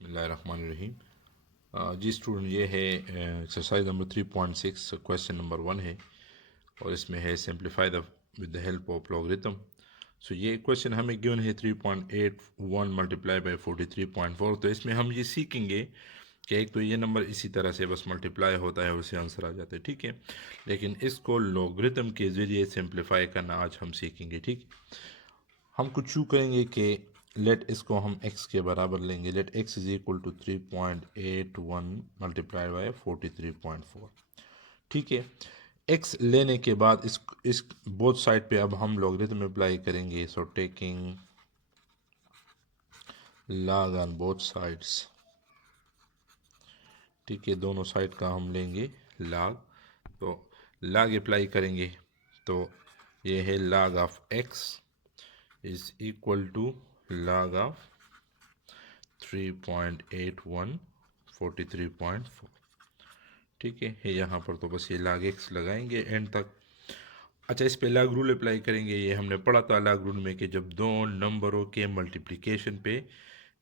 बिस्मिल्लाहिर्रहमानिर्रहीम। जी स्टूडेंट, ये है एक्सरसाइज नंबर 3.6, क्वेश्चन नंबर 1 है और इसमें है simplify the with the help of logarithm. So ये क्वेश्चन हमें गिवन है 3.81 मल्टीप्लाई बाई 43.4। तो इसमें हम ये सीखेंगे कि एक तो ये नंबर इसी तरह से बस मल्टीप्लाई होता है और उससे आंसर आ जाता है, ठीक है। लेकिन इसको लॉगरिथम के ज़रिए सिंप्लीफाई करना आज हम सीखेंगे, ठीक। हम कुछ यूँ करेंगे कि लेट इसको हम x के बराबर लेंगे। Let x is equal to 3.81 multiply by 43.4, ठीक है। x लेने के बाद इस बोथ साइड पे अब हम लॉगरिथम अप्लाई करेंगे। So taking log on both sides, ठीक है। दोनों साइड का हम लेंगे log। तो log अप्लाई करेंगे तो ये है log of x is equal to log of 3.81 43.4, ठीक है। यहाँ पर तो बस ये log x लगाएंगे एंड तक। अच्छा, इस पे log रूल अप्लाई करेंगे। ये हमने पढ़ा था log रूल में कि जब दो नंबरों के मल्टीप्लिकेशन पे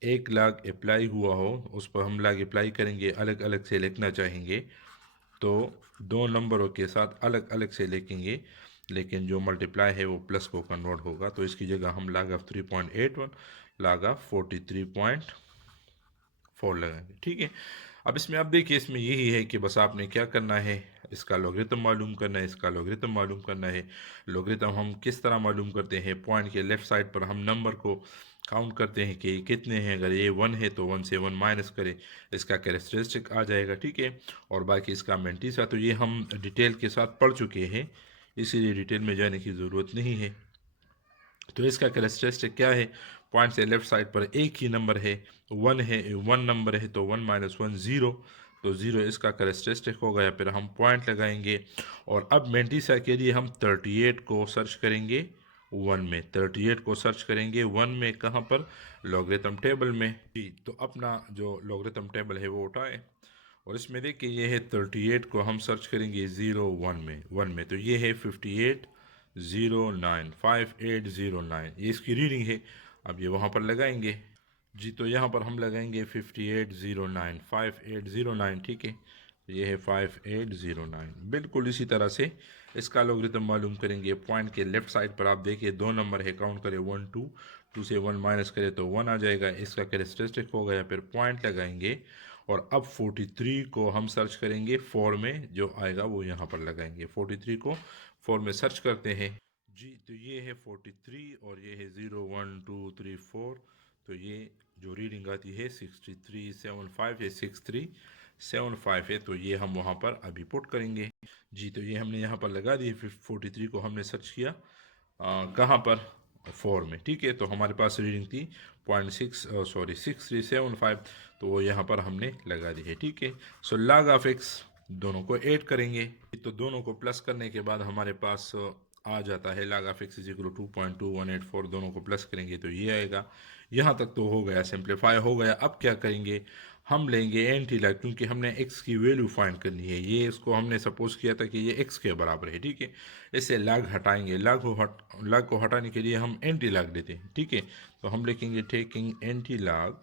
एक log अप्लाई हुआ हो, उस पर हम log अप्लाई करेंगे, अलग अलग से लिखना चाहेंगे तो दो नंबरों के साथ अलग अलग से लिखेंगे, लेकिन जो मल्टीप्लाई है वो प्लस को कन्वर्ट होगा। तो इसकी जगह हम log ऑफ 3.81 log ऑफ 43.4 लगाएंगे, ठीक है। अब इसमें आप देखिए, इसमें यही है कि बस आपने क्या करना है, इसका लॉगरिथम मालूम करना है, इसका लॉगरिथम मालूम करना है। लॉगरिथम हम किस तरह मालूम करते हैं? पॉइंट के लेफ्ट साइड पर हम नंबर को काउंट करते हैं कि कितने हैं। अगर ये 1 है तो 1 से 1 माइनस करें, इसका कैरेक्टरिस्टिक आ जाएगा, ठीक है। और बाकी इसका मेंटिसा तो ये हम डिटेल के साथ पढ़ चुके हैं, इसीलिए डिटेल में जाने की ज़रूरत नहीं है। तो इसका कैरेक्टरिस्टिक क्या है? पॉइंट से लेफ्ट साइड पर एक ही नंबर है, 1 है, 1 नंबर है तो 1 माइनस 1 ज़ीरो, तो ज़ीरो इसका कैरेक्टरिस्टिक हो गया। फिर हम पॉइंट लगाएंगे और अब मेंटिसा के लिए हम 38 को सर्च करेंगे 1 में। 38 को सर्च करेंगे 1 में, कहाँ पर? लॉगरिथम टेबल में। जी, तो अपना जो लॉगरिथम टेबल है वो उठाएं और इसमें देखिए ये है 38 को हम सर्च करेंगे 1 में। तो ये है 5809 ये इसकी रीडिंग है। अब ये वहाँ पर लगाएंगे। जी, तो यहाँ पर हम लगाएंगे 5809, ठीक है। तो ये है 5809। बिल्कुल इसी तरह से इसका लॉगरिथम मालूम करेंगे। पॉइंट के लेफ्ट साइड पर आप देखिए दो नंबर है, काउंट करें 1 2, 2 से 1 माइनस करें तो 1 आ जाएगा, इसका कैरेक्टरिस्टिक हो गया। फिर पॉइंट लगाएंगे और अब 43 को हम सर्च करेंगे 4 में, जो आएगा वो यहाँ पर लगाएंगे। 43 को 4 में सर्च करते हैं। जी, तो ये है 43 और ये है 0 1 2 3 4। तो ये जो रीडिंग आती है 6375 है, 6375 है। तो ये हम वहाँ पर अभी पुट करेंगे। जी, तो ये हमने यहाँ पर लगा दी। 43 को हमने सर्च किया कहाँ पर? 4 में, ठीक है। तो हमारे पास रीडिंग थी 6375, तो वो यहाँ पर हमने लगा दी है, ठीक है। सो log ऑफ x दोनों को ऐड करेंगे, तो दोनों को प्लस करने के बाद हमारे पास आ जाता है log of x is equal to 2.2184। दोनों को प्लस करेंगे तो ये आएगा। यहाँ तक तो हो गया, सिंप्लीफाई हो गया। अब क्या करेंगे? हम लेंगे एंटी लॉग, क्योंकि हमने x की वैल्यू फाइंड करनी है। ये इसको हमने सपोज किया था कि ये x के बराबर है, ठीक है। इससे log हटाएंगे। log को हटाने के लिए हम एंटी लॉग लेते हैं, ठीक है। तो हम लिखेंगे taking anti log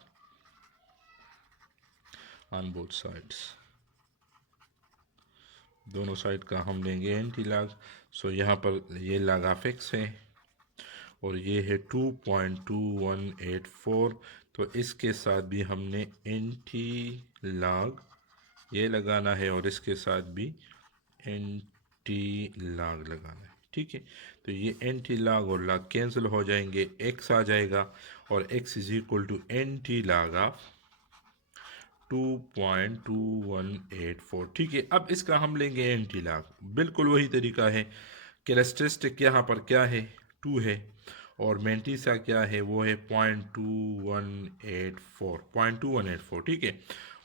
on both sides, दोनों साइड का हम लेंगे एंटी लॉग। सो यहाँ पर ये log ऑफ x है और ये है 2.2184। तो इसके साथ भी हमने एंटी लॉग ये लगाना है और इसके साथ भी एंटी लॉग लगाना है, ठीक है। तो ये एंटी लॉग और लॉग कैंसिल हो जाएंगे, x आ जाएगा और x is equal to anti log of 2.2184, ठीक है। अब इसका हम लेंगे एंटी लॉग। बिल्कुल वही तरीका है। कैरेक्टरिस्टिक यहाँ पर क्या है? 2 है और मेंटिसा क्या है? वो है 0.2184, ठीक है।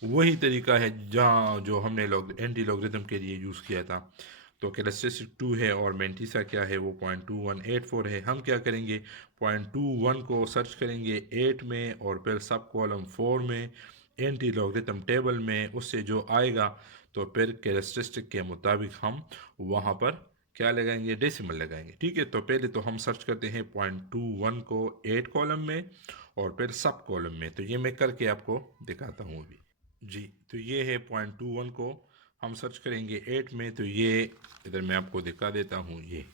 वही तरीका है जहाँ जो हमने एंटी लॉगरिथम के लिए यूज़ किया था। तो कैरेक्टरिस्टिक 2 है और मेंटिसा क्या है? वो 0.2184 है। हम क्या करेंगे? 0.21 को सर्च करेंगे 8 में और फिर सब कॉलम 4 में एंटी लॉगरिथम टेबल में, उससे जो आएगा तो फिर कैरेक्टरिस्टिक के मुताबिक हम वहाँ पर क्या लगाएंगे, डेसिमल लगाएंगे। ठीक है, तो पहले तो हम सर्च करते हैं 0.21 को 8 कॉलम में और फिर सब कॉलम में। तो ये मैं करके आपको दिखाता हूँ अभी। जी, तो ये है 0.21 को हम सर्च करेंगे 8 में। तो ये इधर मैं आपको दिखा देता हूँ, ये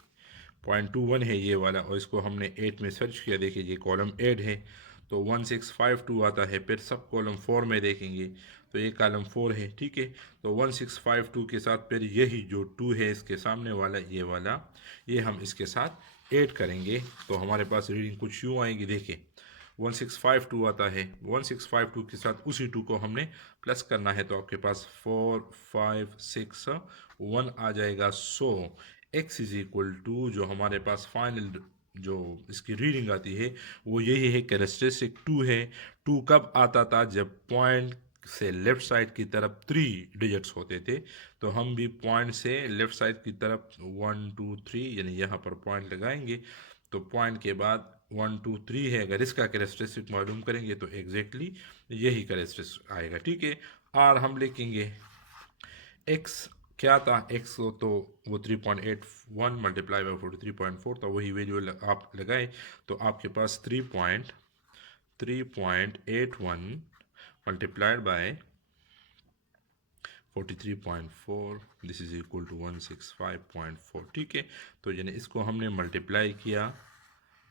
0.21 है ये वाला, और इसको हमने 8 में सर्च किया। देखिए ये कॉलम 8 है तो 1652 आता है। फिर सब कॉलम 4 में देखेंगे तो ये कॉलम 4 है। ठीक है, तो 1652 के साथ फिर यही जो 2 है इसके सामने वाला, ये वाला, ये हम इसके साथ ऐड करेंगे तो हमारे पास रीडिंग कुछ यूँ आएगी। देखिए 1652 आता है, 1652 के साथ उसी 2 को हमने प्लस करना है तो आपके पास 4 5 6 1 आ जाएगा। सो x इज इक्वल टू जो हमारे पास फाइनल जो इसकी रीडिंग आती है वो यही है, कैरेक्टरिस्टिक 2 है। 2 कब आता था, जब पॉइंट से लेफ्ट साइड की तरफ 3 डिजिट्स होते थे। तो हम भी पॉइंट से लेफ्ट साइड की तरफ 1 2 3 यानी यहाँ पर पॉइंट लगाएंगे। तो पॉइंट के बाद 1 2 3 है, अगर इसका कैरेक्टरिस्टिक मालूम करेंगे तो एग्जैक्टली यही कैरेक्टरिस्टिक आएगा। ठीक है, आर हम लिखेंगे, एक्स क्या था, एक्स तो वो 3.81 मल्टीप्लाई बाई 43.4 था, वही वैल्यू आप लगाए तो आपके पास 3.81 multiplied by 43.4, this is equal to 165.4। ठीक है, तो यानी इसको हमने मल्टीप्लाई किया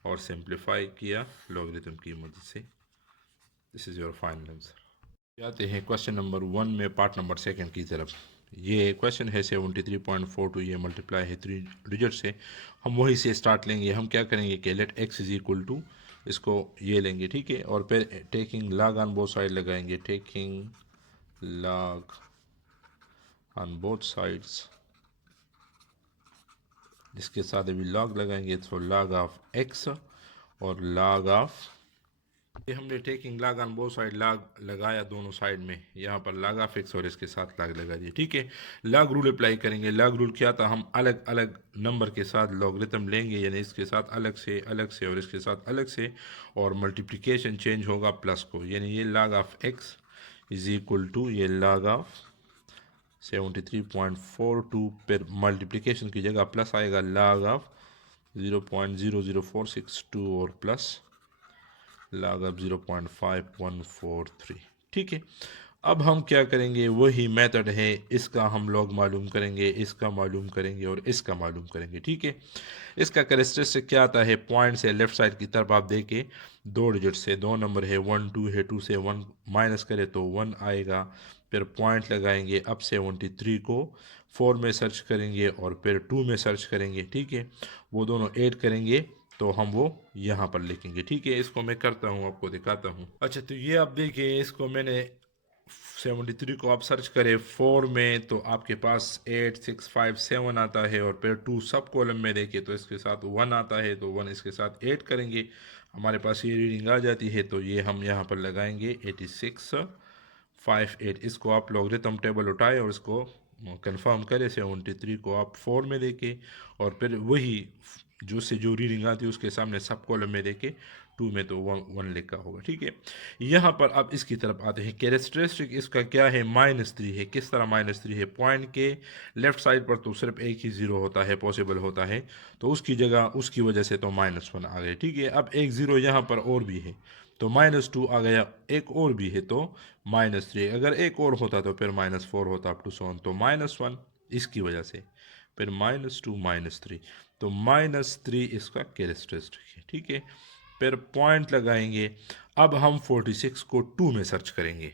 और सिंप्लीफाई किया लॉगरिथम की मदद से। This is your final answer. जाते हैं क्वेश्चन नंबर 1 में, पार्ट नंबर 2 की तरफ। ये क्वेश्चन है 73.42, ये मल्टीप्लाई है 3 डिजिट से। हम वही से स्टार्ट लेंगे। हम क्या करेंगे कि let x is equal to, इसको ये लेंगे। ठीक है, और फिर taking log on both side लगाएंगे, taking log on both sides. इसके साथ अभी लॉग लगाएंगे तो लॉग ऑफ x और लॉग ऑफ, ये हमने taking log on both side log लगाया दोनों साइड में, यहाँ पर लॉग ऑफ एक्स और इसके साथ लॉग लगा दिए। ठीक है, लॉग रूल अप्लाई करेंगे। लॉग रूल क्या था, हम अलग अलग नंबर के साथ लॉगरिथम लेंगे, यानी इसके साथ अलग से और इसके साथ अलग से, और मल्टीप्लिकेशन चेंज होगा प्लस को, यानी ये log of x is equal to ये लॉग ऑफ 73.42 पर मल्टीप्लिकेशन की जगह प्लस आएगा लॉग ऑफ 0.00462 और प्लस लॉग ऑफ 0.5143। ठीक है, अब हम क्या करेंगे, वही मेथड है, इसका हम लॉग मालूम करेंगे, इसका मालूम करेंगे और इसका मालूम करेंगे। ठीक है, इसका कैरेक्टरिस्टिक क्या आता है, पॉइंट से लेफ्ट साइड की तरफ आप देखें 2 डिजिट से 2 नंबर है, 1 2 है, 2 से 1 माइनस करें तो 1 आएगा। फिर पॉइंट लगाएंगे, अब 73 को 4 में सर्च करेंगे और फिर 2 में सर्च करेंगे। ठीक है, वो दोनों ऐड करेंगे तो हम वो यहाँ पर लिखेंगे। ठीक है, इसको मैं करता हूँ, आपको दिखाता हूँ। अच्छा, तो ये आप देखिए, इसको मैंने 73 को आप सर्च करें 4 में तो आपके पास 8 6 5 7 आता है, और फिर 2 सब कॉलम में देखिए तो इसके साथ 1 आता है, तो 1 इसके साथ ऐड करेंगे, हमारे पास ये रीडिंग आ जाती है। तो ये हम यहाँ पर लगाएंगे 8658। इसको आप लॉगरिथम टेबल उठाए और इसको कंफर्म करें, 73 को आप 4 में देके और फिर वही जो रीडिंग आती है उसके सामने सब कॉलम में देके 2 में तो 1 लिखा होगा। ठीक है, यहाँ पर अब इसकी तरफ आते हैं। कैरेक्टरिस्टिक इसका क्या है, -3 है। किस तरह -3 है, पॉइंट के लेफ्ट साइड पर तो सिर्फ एक ही ज़ीरो होता है, पॉसिबल होता है, तो उसकी जगह उसकी वजह से तो -1 आ गए। ठीक है, अब एक ज़ीरो यहाँ पर और भी है तो -2 आ गया, एक और भी है तो -3, अगर एक और होता तो फिर -4 होता अप टू सोन, तो -1 इसकी वजह से, फिर -2 -3, तो -3 इसका कैरेक्टरिस्टिक है। ठीक है, फिर पॉइंट लगाएंगे। अब हम 46 को 2 में सर्च करेंगे।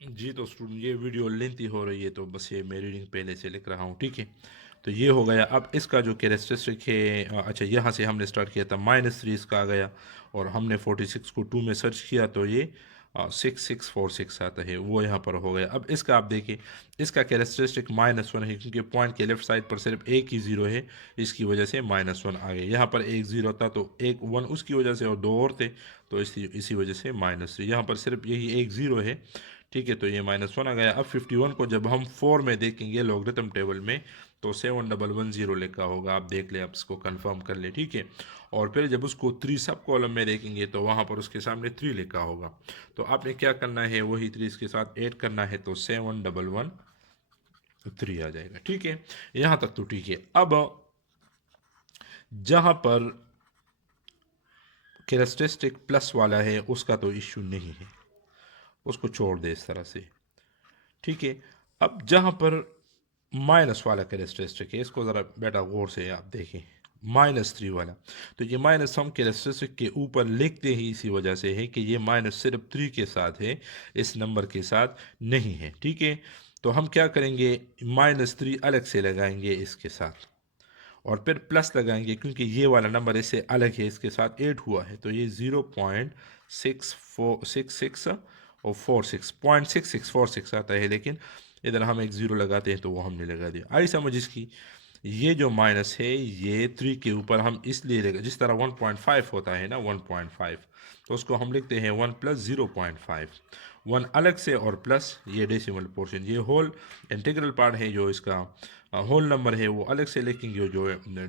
जी, तो स्टूडेंट ये वीडियो लेंथी हो रही है तो बस ये मैं रीडिंग पहले से लिख रहा हूँ। ठीक है, तो ये हो गया। अब इसका जो कैरेक्टरिस्टिक है, अच्छा यहाँ से हमने स्टार्ट किया था, -3 इसका आ गया और हमने 46 को 2 में सर्च किया तो ये 6646 आता है, वो यहाँ पर हो गया। अब इसका आप देखिए, इसका कैरेक्टरिस्टिक -1 है क्योंकि पॉइंट के लेफ्ट साइड पर सिर्फ एक ही ज़ीरो है, इसकी वजह से -1 आ गया। यहाँ पर एक ज़ीरो था तो एक 1 उसकी वजह से और 2 और थे तो इसी वजह से -3। यहाँ पर सिर्फ यही एक ज़ीरो है। ठीक है, तो ये -1 आ गया। अब 51 को जब हम 4 में देखेंगे लॉगरिथम टेबल में तो 7110 लिखा होगा, आप देख ले, आप इसको कंफर्म कर ले। ठीक है, और फिर जब उसको 3 सब कॉलम में देखेंगे तो वहाँ पर उसके सामने 3 लिखा होगा, तो आपने क्या करना है, वही 3 इसके साथ ऐड करना है, तो 7111 3 आ जाएगा। ठीक है, यहाँ तक तो ठीक है। अब जहाँ पर कैरेक्टरिस्टिक प्लस वाला है उसका तो इश्यू नहीं है, उसको छोड़ दे इस तरह से। ठीक है, अब जहाँ पर माइनस वाला कैरेक्टरिस्टिक है, इसको ज़रा बेटा गौर से आप देखें, -3 वाला। तो ये माइनस हम कैरेक्टरिस्टिक के ऊपर लिखते ही इसी वजह से है कि ये माइनस सिर्फ 3 के साथ है, इस नंबर के साथ नहीं है। ठीक है, तो हम क्या करेंगे, -3 अलग से लगाएंगे इसके साथ, और फिर प्लस लगाएंगे क्योंकि ये वाला नंबर इससे अलग है, इसके साथ 8 हुआ है, तो ये 0.6466 और 46.6646 आता है, लेकिन इधर हम एक ज़ीरो लगाते हैं तो वो हमने लगा दिया। आई समझ इसकी। ये जो माइनस है ये 3 के ऊपर हम इसलिए लगा, जिस तरह 1.5 होता है ना, 1.5, तो उसको हम लिखते हैं 1 + 0.5, 1 अलग से और प्लस ये डेसिमल पोर्शन, ये होल इंटीग्रल पार्ट है, जो इसका होल नंबर है वो अलग से लिखेंगे, जो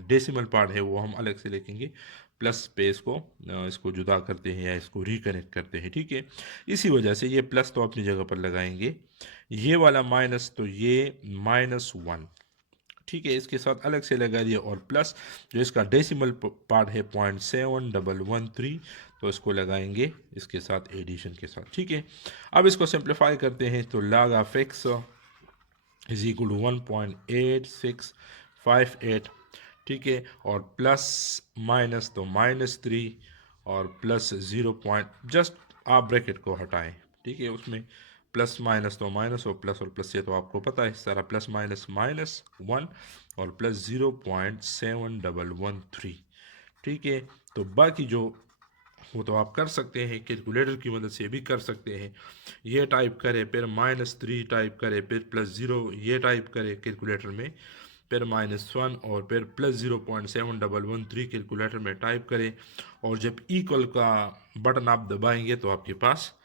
डेसिमल पार्ट है वो हम अलग से लिखेंगे, प्लस पे इसको जुदा करते हैं या इसको रिकनेक्ट करते हैं। ठीक है, इसी वजह से ये प्लस तो अपनी जगह पर लगाएंगे, ये वाला माइनस तो ये -1। ठीक है, इसके साथ अलग से लगा दिया, और प्लस जो इसका डेसिमल पार्ट है 0.7113, तो इसको लगाएंगे इसके साथ एडिशन के साथ। ठीक है, अब इसको सिंप्लीफाई करते हैं, तो log of x is equal to 1.8658। ठीक है, और प्लस माइनस तो -3 और प्लस 0 पॉइंट, जस्ट आप ब्रैकेट को हटाएं। ठीक है, उसमें प्लस माइनस तो माइनस और प्लस ये तो आपको पता है, सारा प्लस माइनस -1 और प्लस 0.7113। ठीक है, तो बाकी जो वो तो आप कर सकते हैं, कैलकुलेटर की मदद से भी कर सकते हैं। ये टाइप करें, फिर -3 टाइप करें, फिर +0 ये टाइप करें कैलकुलेटर में, फिर -1 और फिर +0.7113 कैलकुलेटर में टाइप करें, और जब इक्वल का बटन आप दबाएंगे तो आपके पास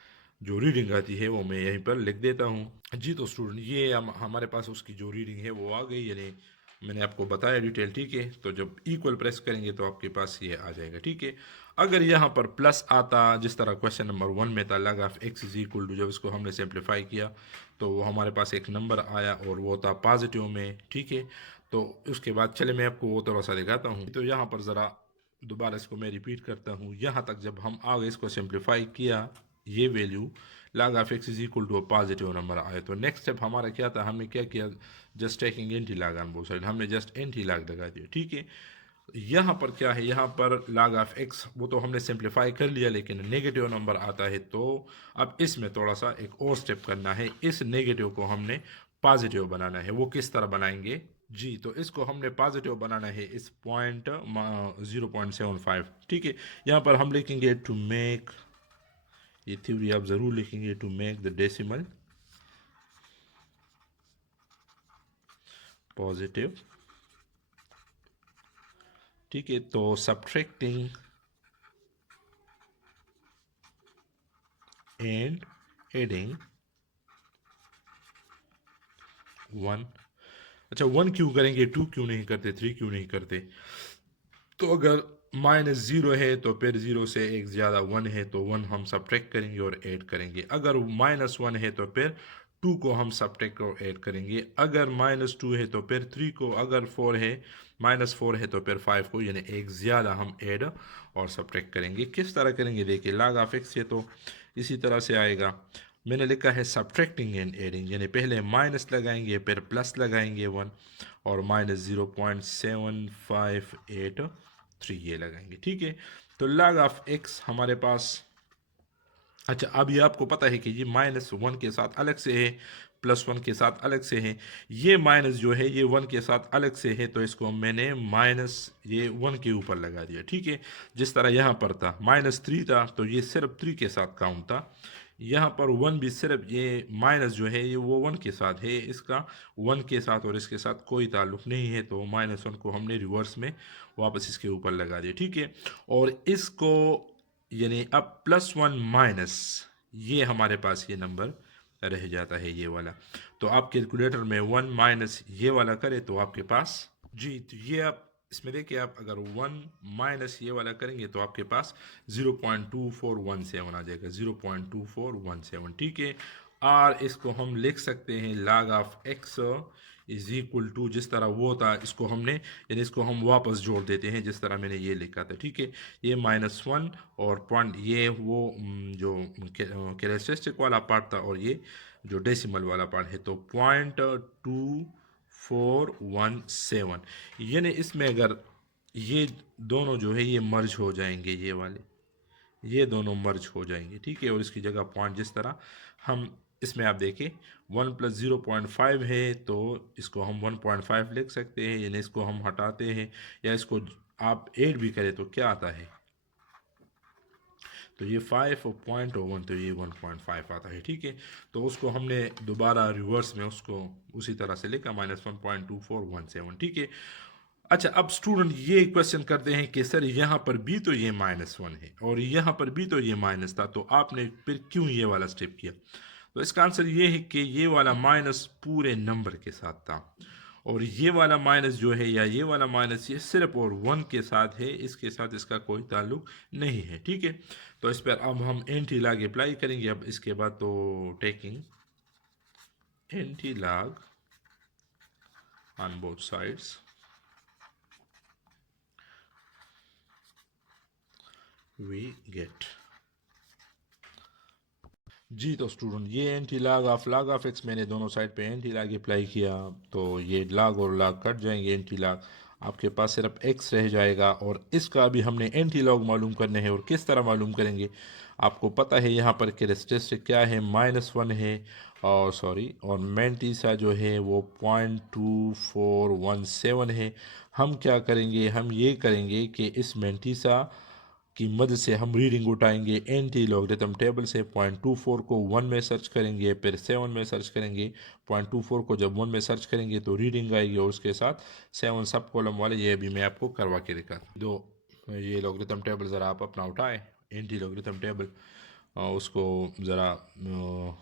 जो रीडिंग आती है वो मैं यहीं पर लिख देता हूँ। जी, तो स्टूडेंट ये हमारे पास उसकी जो रीडिंग है वो आ गई, यानी मैंने आपको बताया डिटेल। ठीक है, तो जब इक्वल प्रेस करेंगे तो आपके पास ये आ जाएगा। ठीक है, अगर यहाँ पर प्लस आता, जिस तरह क्वेश्चन नंबर 1 में था, log of x is equal to, जब इसको हमने सिंप्लीफाई किया तो वो हमारे पास एक नंबर आया और वो था पॉजिटिव में। ठीक है, तो उसके बाद चले मैं आपको वो थोड़ा सा दिखाता हूँ। तो यहाँ पर ज़रा दोबारा इसको मैं रिपीट करता हूँ, यहाँ तक जब हम आगे इसको सिंप्लीफाई किया, ये value log of x is equal to positive number आए, तो नेक्स्ट स्टेप हमारा क्या था, हमने क्या किया, just taking anti log on both side, हमने जस्ट एंटी लॉग लगा दिया। ठीक है, यहाँ पर क्या है, यहाँ पर log ऑफ x वो तो हमने सिंप्लीफाई कर लिया, लेकिन नेगेटिव नंबर आता है, तो अब इसमें थोड़ा सा एक और स्टेप करना है, इस नेगेटिव को हमने पॉजिटिव बनाना है। वो किस तरह बनाएंगे जी, तो इसको हमने पॉजिटिव बनाना है इस पॉइंट 0.75। ठीक है, यहाँ पर हम लिखेंगे टू मेक, ये थ्योरी आप ज़रूर लिखेंगे, to make the decimal positive. ठीक है, तो सब्ट्रैक्टिंग एंड एडिंग 1। अच्छा, 1 क्यों करेंगे, 2 क्यों नहीं करते, 3 क्यों नहीं करते? तो अगर -0 है तो फिर 0 से एक ज़्यादा 1 है तो 1 हम सब्ट्रैक्ट करेंगे और ऐड करेंगे। अगर -1 है तो फिर 2 को हम सब्ट्रैक्ट और ऐड करेंगे। अगर -2 है तो फिर 3 को, अगर 4 है, -4 है तो फिर 5 को, यानी एक ज़्यादा हम ऐड और सब्ट्रैक्ट करेंगे। किस तरह करेंगे देखिए, log ऑफ x है तो इसी तरह से आएगा। मैंने लिखा है सब्ट्रैक्टिंग एंड एडिंग, यानी पहले माइनस लगाएंगे फिर प्लस लगाएंगे 1 और -0.7583 ये लगाएंगे। ठीक है, तो log ऑफ x हमारे पास, अच्छा अब ये आपको पता है कि ये -1 के साथ अलग से है, +1 के साथ अलग से है, ये माइनस जो है ये 1 के साथ अलग से है, तो इसको मैंने माइनस ये 1 के ऊपर लगा दिया। ठीक है, जिस तरह यहाँ पर था -3 था तो ये सिर्फ 3 के साथ काउंट था, यहाँ पर 1 भी सिर्फ ये माइनस जो है ये वो 1 के साथ है, इसका 1 के साथ और इसके साथ कोई ताल्लुक नहीं है, तो -1 को हमने रिवर्स में वापस इसके ऊपर लगा दिया। ठीक है, और इसको यानी अब +1 माइनस ये हमारे पास ये नंबर रह जाता है, ये वाला। तो आप कैलकुलेटर में 1 माइनस ये वाला करें तो आपके पास जी, तो ये आप इसमें देखिए, आप अगर 1 माइनस ये वाला करेंगे तो आपके पास 0.2417 आ जाएगा, 0.2417। ठीक है, और इसको हम लिख सकते हैं log of x is equal to, जिस तरह वो था इसको हमने, यानी इसको हम वापस जोड़ देते हैं जिस तरह मैंने ये लिखा था, ठीक है। ये -1 और पॉइंट, ये वो जो कैरेक्टरिस्टिक वाला पार्ट था और ये जो डेसिमल वाला पार्ट है, तो 0.2417, यानी इसमें अगर ये दोनों जो है ये मर्ज हो जाएंगे, ये वाले ये दोनों मर्ज हो जाएंगे, ठीक है। और इसकी जगह पॉइंट जिस तरह हम इसमें आप देखें 1 + 0.5 है, तो इसको हम 1.5 लिख सकते हैं, यानी इसको हम हटाते हैं या इसको आप ऐड भी करें तो क्या आता है, तो ये 5 और पॉइंट और 1, तो ये 1.5 आता है, ठीक है। तो उसको हमने दोबारा रिवर्स में उसको उसी तरह से लिखा -1.2417, ठीक है। अच्छा, अब स्टूडेंट ये क्वेश्चन करते हैं कि सर यहाँ पर भी तो ये -1 है और यहाँ पर भी तो ये माइनस था, तो आपने फिर क्यों ये वाला स्टेप किया? तो इसका आंसर ये है कि ये वाला माइनस पूरे नंबर के साथ था और ये वाला माइनस जो है या ये वाला माइनस, ये सिर्फ और 1 के साथ है, इसके साथ इसका कोई ताल्लुक नहीं है, ठीक है। तो इस पर अब हम एंटी लॉग अप्लाई करेंगे। अब इसके बाद तो taking anti log on both sides we get. जी तो स्टूडेंट, ये एंटी लॉग ऑफ एक्स मैंने दोनों साइड पे एंटी लॉग अप्लाई किया, तो ये लॉग और लॉग कट जाएंगे, एंटी लॉग आपके पास सिर्फ एक्स रह जाएगा। और इसका भी हमने एंटी लॉग मालूम करने हैं, और किस तरह मालूम करेंगे आपको पता है, यहाँ पर कैरेक्टरिस्टिक क्या है, -1 है, और सॉरी, और मैंटीसा जो है वो 0.2417 है। हम क्या करेंगे, हम ये करेंगे कि इस मैंटीसा की मदद से हम रीडिंग उठाएंगे एंटी लॉगरिथम टेबल से। 0.24 को 1 में सर्च करेंगे, फिर 7 में सर्च करेंगे। 0.24 को जब 1 में सर्च करेंगे तो रीडिंग आएगी, और उसके साथ 7 सब कॉलम वाले, ये भी मैं आपको करवा के दिखा दो। ये लॉगरिथम टेबल ज़रा आप अपना उठाएं, एंटी लॉगरिथम टेबल, उसको ज़रा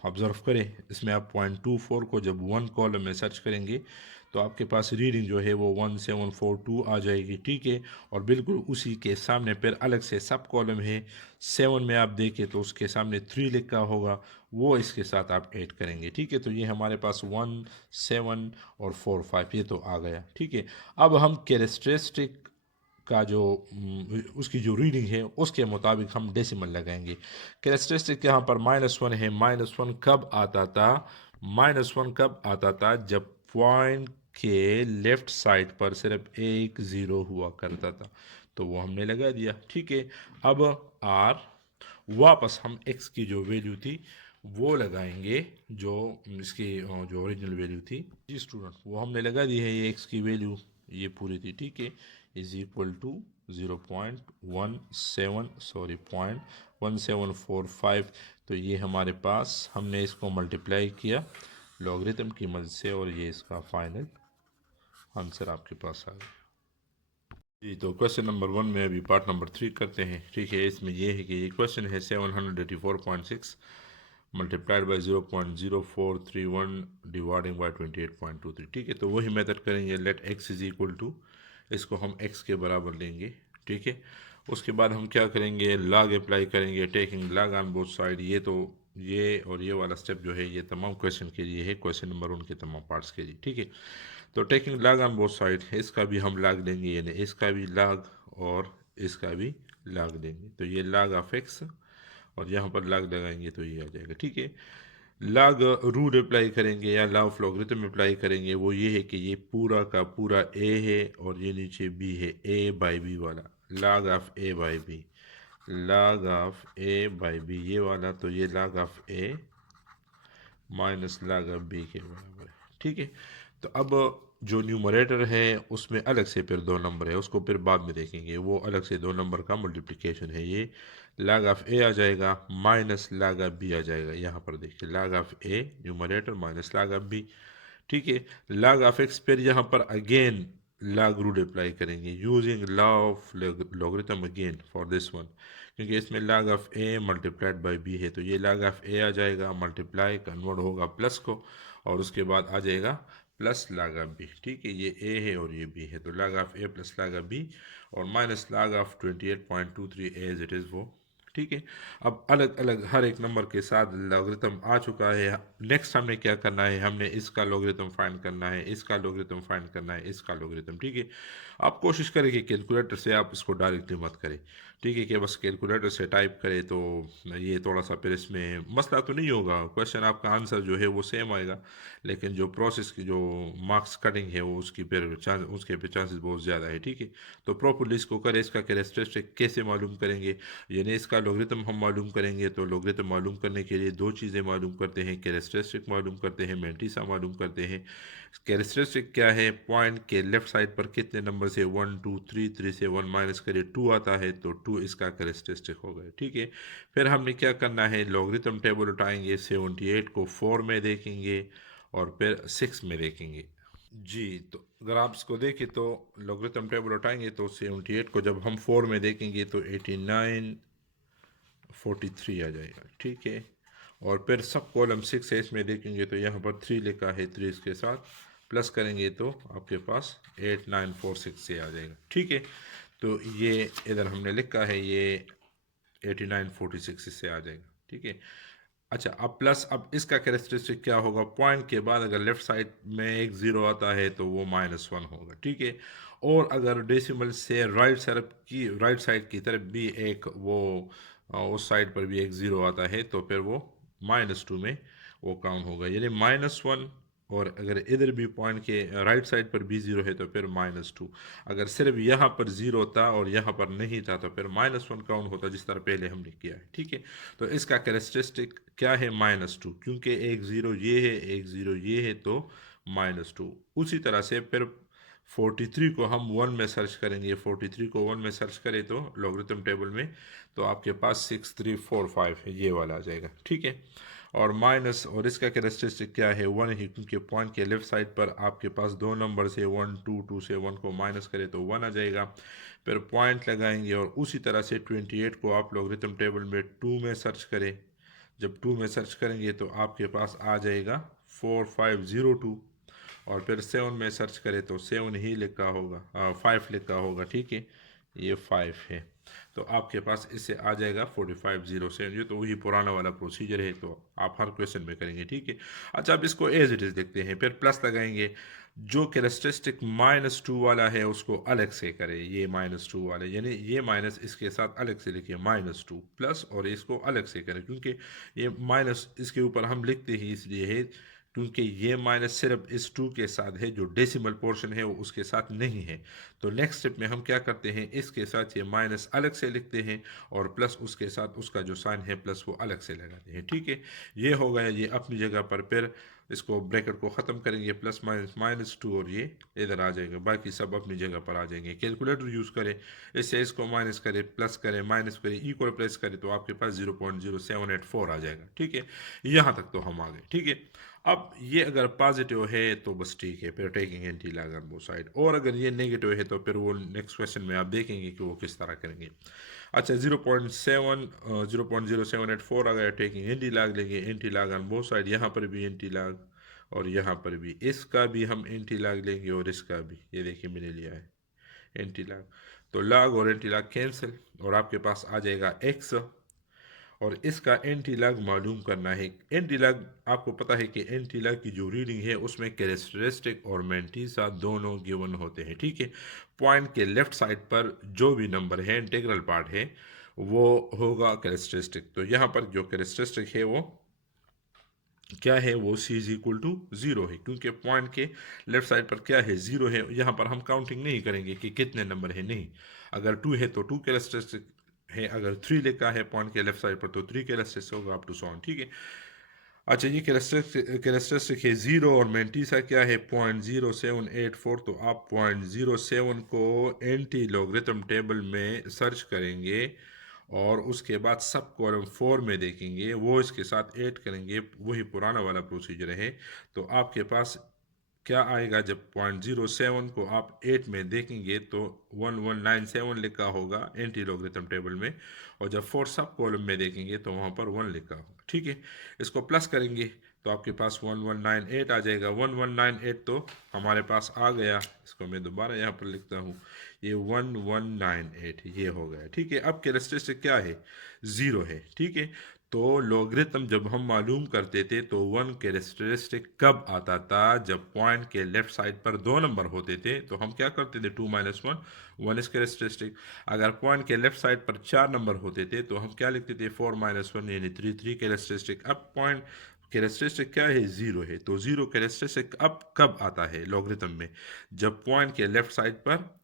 ऑब्ज़र्व करें। इसमें आप 0.24 को जब 1 कॉलम में सर्च करेंगे तो आपके पास रीडिंग जो है वो 1742 आ जाएगी, ठीक है। और बिल्कुल उसी के सामने फिर अलग से सब कॉलम है, 7 में आप देखें तो उसके सामने 3 लिखा होगा, वो इसके साथ आप ऐड करेंगे, ठीक है। तो ये हमारे पास 1, 7 और 4, 5 ये तो आ गया, ठीक है। अब हम कैरेक्टरिस्टिक का जो उसकी जो रीडिंग है उसके मुताबिक हम डेसिमल लगाएंगे। कैरेक्टरिस्टिक यहाँ पर -1 है, -1 कब आता था, -1 कब आता था, जब पॉइंट के लेफ्ट साइड पर सिर्फ एक ज़ीरो हुआ करता था, तो वो हमने लगा दिया, ठीक है। अब आर वापस हम एक्स की जो वैल्यू थी वो लगाएंगे, जो इसकी जो ओरिजिनल वैल्यू थी, जी स्टूडेंट, वो हमने लगा दी है, ये एक्स की वैल्यू ये पूरी थी, ठीक है, इज इक्वल टू 0.1745। तो ये हमारे पास हमने इसको मल्टीप्लाई किया लॉगरिथम की मदद से, और ये इसका फाइनल आंसर आपके पास आ गया। जी तो क्वेश्चन नंबर 1 में अभी पार्ट नंबर 3 करते हैं, ठीक है। इसमें यह है कि ये क्वेश्चन है 784.6 मल्टीप्लाइड बाई 0.0431 डिवाइडिंग बाई 28.23, ठीक है। तो वही मेथड करेंगे, let x is equal to, इसको हम एक्स के बराबर लेंगे, ठीक है। उसके बाद हम क्या करेंगे, लॉग अप्लाई करेंगे, taking log on both side. ये तो ये और ये वाला स्टेप जो है ये तमाम क्वेश्चन के लिए है, क्वेश्चन नंबर 1 के तमाम पार्ट्स के लिए, ठीक है। तो taking log on both side, इसका भी हम लॉग लेंगे, यानी इसका भी लॉग और इसका भी लॉग लेंगे, तो ये लॉग ऑफ एक्स, और यहाँ पर लॉग लगाएंगे तो ये आ जाएगा, ठीक है। लॉग रूल अप्लाई करेंगे या लॉ ऑफ लॉगरिथम अप्लाई करेंगे, वो ये है कि ये पूरा का पूरा ए है और ये नीचे बी है, ए बाई बी वाला, log of a by b, log of a by b ये वाला, तो ये log of a minus log of b के बराबर है, ठीक है। तो अब जो न्यूमरेटर है उसमें अलग से फिर 2 नंबर है, उसको फिर बाद में देखेंगे, वो अलग से 2 नंबर का मल्टीप्लिकेशन है। ये log ऑफ ए आ जाएगा माइनस log ऑफ बी आ जाएगा, यहाँ पर देखिए log of a numerator minus log of b, ठीक है। log ऑफ एक्स फिर यहाँ पर अगेन log रूल अप्लाई करेंगे using law of logarithm again for this one, क्योंकि इसमें log of a multiplied by b है, तो ये log ऑफ ए आ जाएगा, मल्टीप्लाई कन्वर्ट होगा प्लस को, और उसके बाद आ जाएगा प्लस log ऑफ बी, ठीक है। ये ए है और ये बी है, तो log of A plus log of B, और minus log of 28.23 as it is वो ठीक है। अब अलग अलग हर एक नंबर के साथ लॉगरिथम आ चुका है। नेक्स्ट हमने क्या करना है, हमने इसका लॉगरिथम फाइंड करना है, इसका लॉगरिथम फाइंड करना है, इसका लॉगरिथम। ठीक है। आप कोशिश करें कि कैलकुलेटर से आप इसको डायरेक्टली मत करें। ठीक है, कि बस कैलकुलेटर से टाइप करें तो ये थोड़ा सा फिर इसमें मसला तो नहीं होगा, क्वेश्चन आपका आंसर जो है वो सेम आएगा, लेकिन जो प्रोसेस की जो मार्क्स कटिंग है वो उसकी फिर चांस उसके फिर चांसेस बहुत ज़्यादा है। ठीक है। तो प्रॉपरली इसको करें। इसका कैरेक्टरिस्टिक कैसे मालूम करेंगे, यानी इसका लॉगरिथम हम मालूम करेंगे। तो लॉगरिथम मालूम करने के लिए दो चीज़ें मालूम करते हैं, कैरेक्टरिस्टिक मालूम करते हैं, मैंटीसा मालूम करते हैं। कैरेक्टरिस्टिक क्या है, पॉइंट के लेफ्ट साइड पर कितने नंबर से 1 2 3, 3 से 1 माइनस करिए 2 आता है, तो 2 इसका कैरेक्टरिस्टिक हो गया। ठीक है। फिर हमने क्या करना है, लॉगरिथम टेबल उठाएंगे, 78 को 4 में देखेंगे और फिर 6 में देखेंगे। जी, तो अगर आप इसको देखें तो लॉगरिथम टेबल उठाएंगे तो 78 को जब हम 4 में देखेंगे तो 8943 आ जाएगा। ठीक है। और फिर सब कॉलम 6 है इसमें देखेंगे तो यहाँ पर 3 लिखा है, 3 इसके साथ प्लस करेंगे तो आपके पास 8946 से आ जाएगा। ठीक है। तो ये इधर हमने लिखा है, ये 8946 इससे आ जाएगा। ठीक है। अच्छा, अब प्लस, अब इसका कैरेक्टरिस्टिक क्या होगा, पॉइंट के बाद अगर लेफ्ट साइड में एक ज़ीरो आता है तो वो -1 होगा। ठीक है। और अगर डेसिमल से राइट साइड की तरफ भी एक वो उस साइड पर भी एक ज़ीरो आता है तो फिर वो -2 में वो काउंट होगा, यानी -1। और अगर इधर भी पॉइंट के राइट साइड पर भी ज़ीरो है तो फिर -2। अगर सिर्फ यहाँ पर ज़ीरो था और यहाँ पर नहीं था तो फिर -1 काउंट होता, जिस तरह पहले हमने किया है। ठीक है। तो इसका कैरेक्टरिस्टिक क्या है, -2, क्योंकि एक ज़ीरो ये है, एक ज़ीरो ये है, तो -2। उसी तरह से फिर 43 को हम 1 में सर्च करेंगे, 43 को 1 में सर्च करें तो लॉगरिथम टेबल में तो आपके पास 6345 है, ये वाला आ जाएगा। ठीक है। और माइनस, और इसका कैरेक्टरिस्टिक क्या है, 1 ही, क्योंकि पॉइंट के लेफ्ट साइड पर आपके पास दो नंबर से 1 2, 2 से 1 को माइनस करें तो 1 आ जाएगा। फिर पॉइंट लगाएंगे और उसी तरह से 28 को आप लॉगरिथम टेबल में 2 में सर्च करें। जब 2 में सर्च करेंगे तो आपके पास आ जाएगा 4502। और फिर 7 में सर्च करें तो 7 ही लिखा होगा, 5 लिखा होगा। ठीक है। ये 5 है, तो आपके पास इससे आ जाएगा 4507। ये तो वही पुराना वाला प्रोसीजर है, तो आप हर क्वेश्चन में करेंगे। ठीक है। अच्छा, अब इसको एज इट इज़ देखते हैं, फिर प्लस लगाएंगे। जो कैरेक्टरिस्टिक -2 वाला है उसको अलग से करें, ये -2 वाले, यानी ये माइनस इसके साथ अलग से लिखिए -2 प्लस, और इसको अलग से करें, क्योंकि ये माइनस इसके ऊपर हम लिखते ही इसलिए है क्योंकि ये माइनस सिर्फ इस 2 के साथ है, जो डेसिमल पोर्शन है वो उसके साथ नहीं है। तो नेक्स्ट स्टेप में हम क्या करते हैं, इसके साथ ये माइनस अलग से लिखते हैं और प्लस उसके साथ उसका जो साइन है प्लस वो अलग से लगाते हैं। ठीक है। ये हो गया ये अपनी जगह पर। फिर इसको ब्रैकेट को ख़त्म करेंगे, प्लस माइनस -2, और ये इधर आ जाएगा, बाकी सब अपनी जगह पर आ जाएंगे। कैलकुलेटर यूज़ करें, इससे इसको माइनस करें, प्लस करें, माइनस करें, इक्वल प्रेस करें तो आपके पास 0.0784 आ जाएगा। ठीक है। यहाँ तक तो हम आ गए। ठीक है। अब ये अगर पॉजिटिव है तो बस ठीक है, फिर taking anti lag on both side, और अगर ये नेगेटिव है तो फिर वो नेक्स्ट क्वेश्चन में आप देखेंगे कि वो किस तरह करेंगे। अच्छा, 0.078 आ गया, टेकिंग एंटी लैग लेंगे, anti lag on both side, यहाँ पर भी एंटी लैग और यहाँ पर भी, इसका भी हम एंटी लैग लेंगे और इसका भी, ये देखिए मैंने लिया है एंटी लैग। तो लैग और एंटी लैग कैंसिल और आपके पास आ जाएगा x, और इसका एंटी लैग मालूम करना है। एंटी लैग आपको पता है कि एंटी लैग की जो रीडिंग है उसमें कैरेक्टरिस्टिक और मैंटीसा दोनों गिवन होते हैं। ठीक है। पॉइंट के लेफ्ट साइड पर जो भी नंबर है, इंटीग्रल पार्ट है, वो होगा कैरेक्टरिस्टिक। तो यहाँ पर जो कैरेक्टरिस्टिक है वो क्या है, वो c इज इक्वल टू 0 है, क्योंकि पॉइंट के लेफ्ट साइड पर क्या है, 0 है। यहाँ पर हम काउंटिंग नहीं करेंगे कि कितने नंबर है, नहीं। अगर 2 है तो 2 कैरेक्टरिस्टिक है, अगर 3 लिखा है पॉइंट के लेफ्ट साइड पर तो 3 कैरेक्टरिस्टिक होगा, अप टू सो ऑन। ठीक है। अच्छा, ये कैरेक्टरिस्टिक है 0, और मैंटीसा क्या है 0.0784। तो आप 0.07 को एंटी लॉगरिथम टेबल में सर्च करेंगे और उसके बाद सब कॉलम 4 में देखेंगे, वो इसके साथ ऐड करेंगे, वही पुराना वाला प्रोसीजर है। तो आपके पास क्या आएगा जब 0.07 को आप 8 में देखेंगे तो 1197 लिखा होगा एंटी लॉगरिथम टेबल में, और जब फोर सब कॉलम में देखेंगे तो वहाँ पर 1 लिखा होगा। ठीक है, इसको प्लस करेंगे तो आपके पास 1198 आ जाएगा। 1198 तो हमारे पास आ गया, इसको मैं दोबारा यहाँ पर लिखता हूँ, ये 1198 ये हो गया। ठीक है, अब कैरेक्टरिस्टिक क्या है, ज़ीरो है। ठीक है, तो लॉगरिथम जब हम मालूम करते थे तो वन कैरेक्टरिस्टिक कब आता था, जब पॉइंट के लेफ्ट साइड पर दो नंबर होते थे तो हम क्या करते थे, 2 - 1 1 इज कैरेक्टरिस्टिक। अगर पॉइंट के लेफ्ट साइड पर चार नंबर होते थे तो हम क्या लिखते थे, 4 - 1 यानी 3 3 कैरेक्टरिस्टिक। अब पॉइंट कैरेक्टरिस्टिक क्या है, ज़ीरो है, तो ज़ीरो कैरेक्टरिस्टिक अब कब आता है लॉगरिथम में, जब पॉइंट के लेफ्ट साइड पर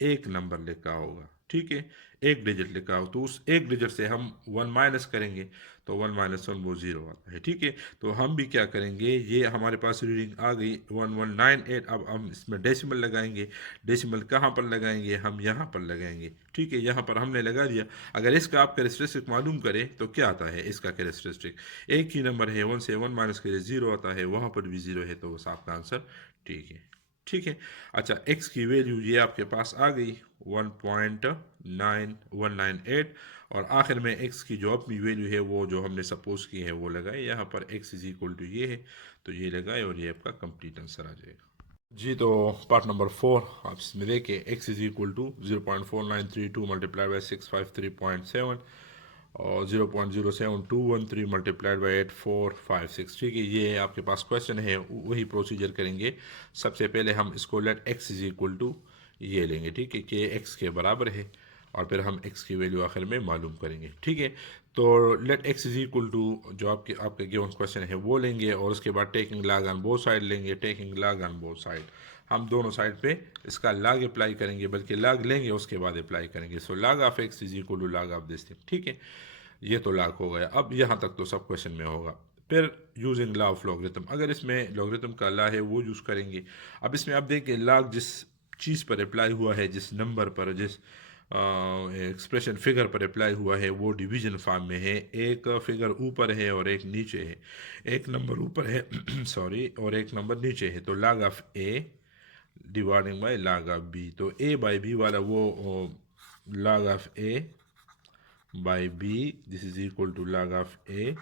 एक नंबर लिखा होगा। ठीक है, एक डिजिट लिखा हो तो उस एक डिजिट से हम 1 माइनस करेंगे तो 1 - 1 वो ज़ीरो आता है। ठीक है, तो हम भी क्या करेंगे, ये हमारे पास रीडिंग आ गई 1198। अब हम इसमें डेसिमल लगाएंगे। डेसिमल कहाँ पर लगाएंगे, हम यहाँ पर लगाएंगे। ठीक है, यहाँ पर हमने लगा दिया। अगर इसका आप कैरेक्टरिस्टिक मालूम करें तो क्या आता है इसका कैरेक्टरिस्टिक, एक ही नंबर है, 1 से 1 माइनस करें ज़ीरो आता है, वहाँ पर भी ज़ीरो है, तो बस आपका आंसर ठीक है। ठीक है, अच्छा एक्स की वैल्यू ये आपके पास आ गई 1.9198, और आखिर में एक्स की जो अपनी वैल्यू है वो जो हमने सपोज की है वो लगाए यहाँ पर, एक्स इज इक्वल टू ये है तो ये लगाए और ये आपका कंप्लीट आंसर आ जाएगा। जी, तो पार्ट नंबर 4 आप इसमें देखिए, x is equal to 0.4932 multiplied by 653.7 और 0.07213 मल्टीप्लाइड बाई 8456। ठीक है, ये आपके पास क्वेश्चन है, वही प्रोसीजर करेंगे। सबसे पहले हम इसको let x is equal to ये लेंगे। ठीक है, कि एक्स के बराबर है, और फिर हम एक्स की वैल्यू आखिर में मालूम करेंगे। ठीक है, तो let x is equal to जो आपके गिवन क्वेश्चन है वो लेंगे, और उसके बाद taking log on both side लेंगे। Taking log on both side, हम दोनों साइड पे इसका लॉग अप्लाई करेंगे, बल्कि लॉग लेंगे उसके बाद अप्लाई करेंगे। So log of x is equal to log of this thing. ठीक है, ये तो लॉग हो गया। अब यहाँ तक तो सब क्वेश्चन में होगा। फिर यूजिंग लॉ ऑफ लॉगरिथम, अगर इसमें लॉगरिथम का लॉ है वो यूज़ करेंगे। अब इसमें आप देखिए, लॉग जिस चीज़ पर अप्लाई हुआ है, जिस नंबर पर, जिस एक्सप्रेशन फिगर पर अप्लाई हुआ है वो डिवीजन फॉर्म में है। एक फिगर ऊपर है और एक नीचे है, एक नंबर ऊपर है सॉरी, और एक नंबर नीचे है, तो log of a dividing by log of b, तो ए बाई बी वाला वो log of a by b, this is equal to log of a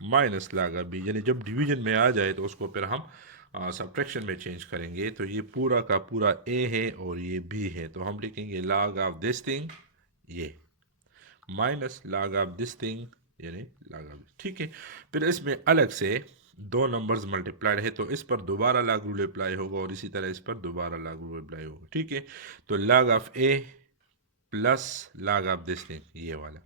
minus log of b, यानी जब डिवीजन में आ जाए तो उसको फिर हम सब्ट्रैक्शन में चेंज करेंगे। तो ये पूरा का पूरा ए है और ये बी है, तो हम लिखेंगे log ऑफ दिस थिंग ये minus log of this thing यानी log ऑफ। ठीक है, फिर इसमें अलग से दो नंबर्स मल्टीप्लाइड है तो इस पर दोबारा log रूल अप्लाई होगा, और इसी तरह इस पर दोबारा log रूल अप्लाई होगा। ठीक है, तो log of A plus log of this thing ये वाला,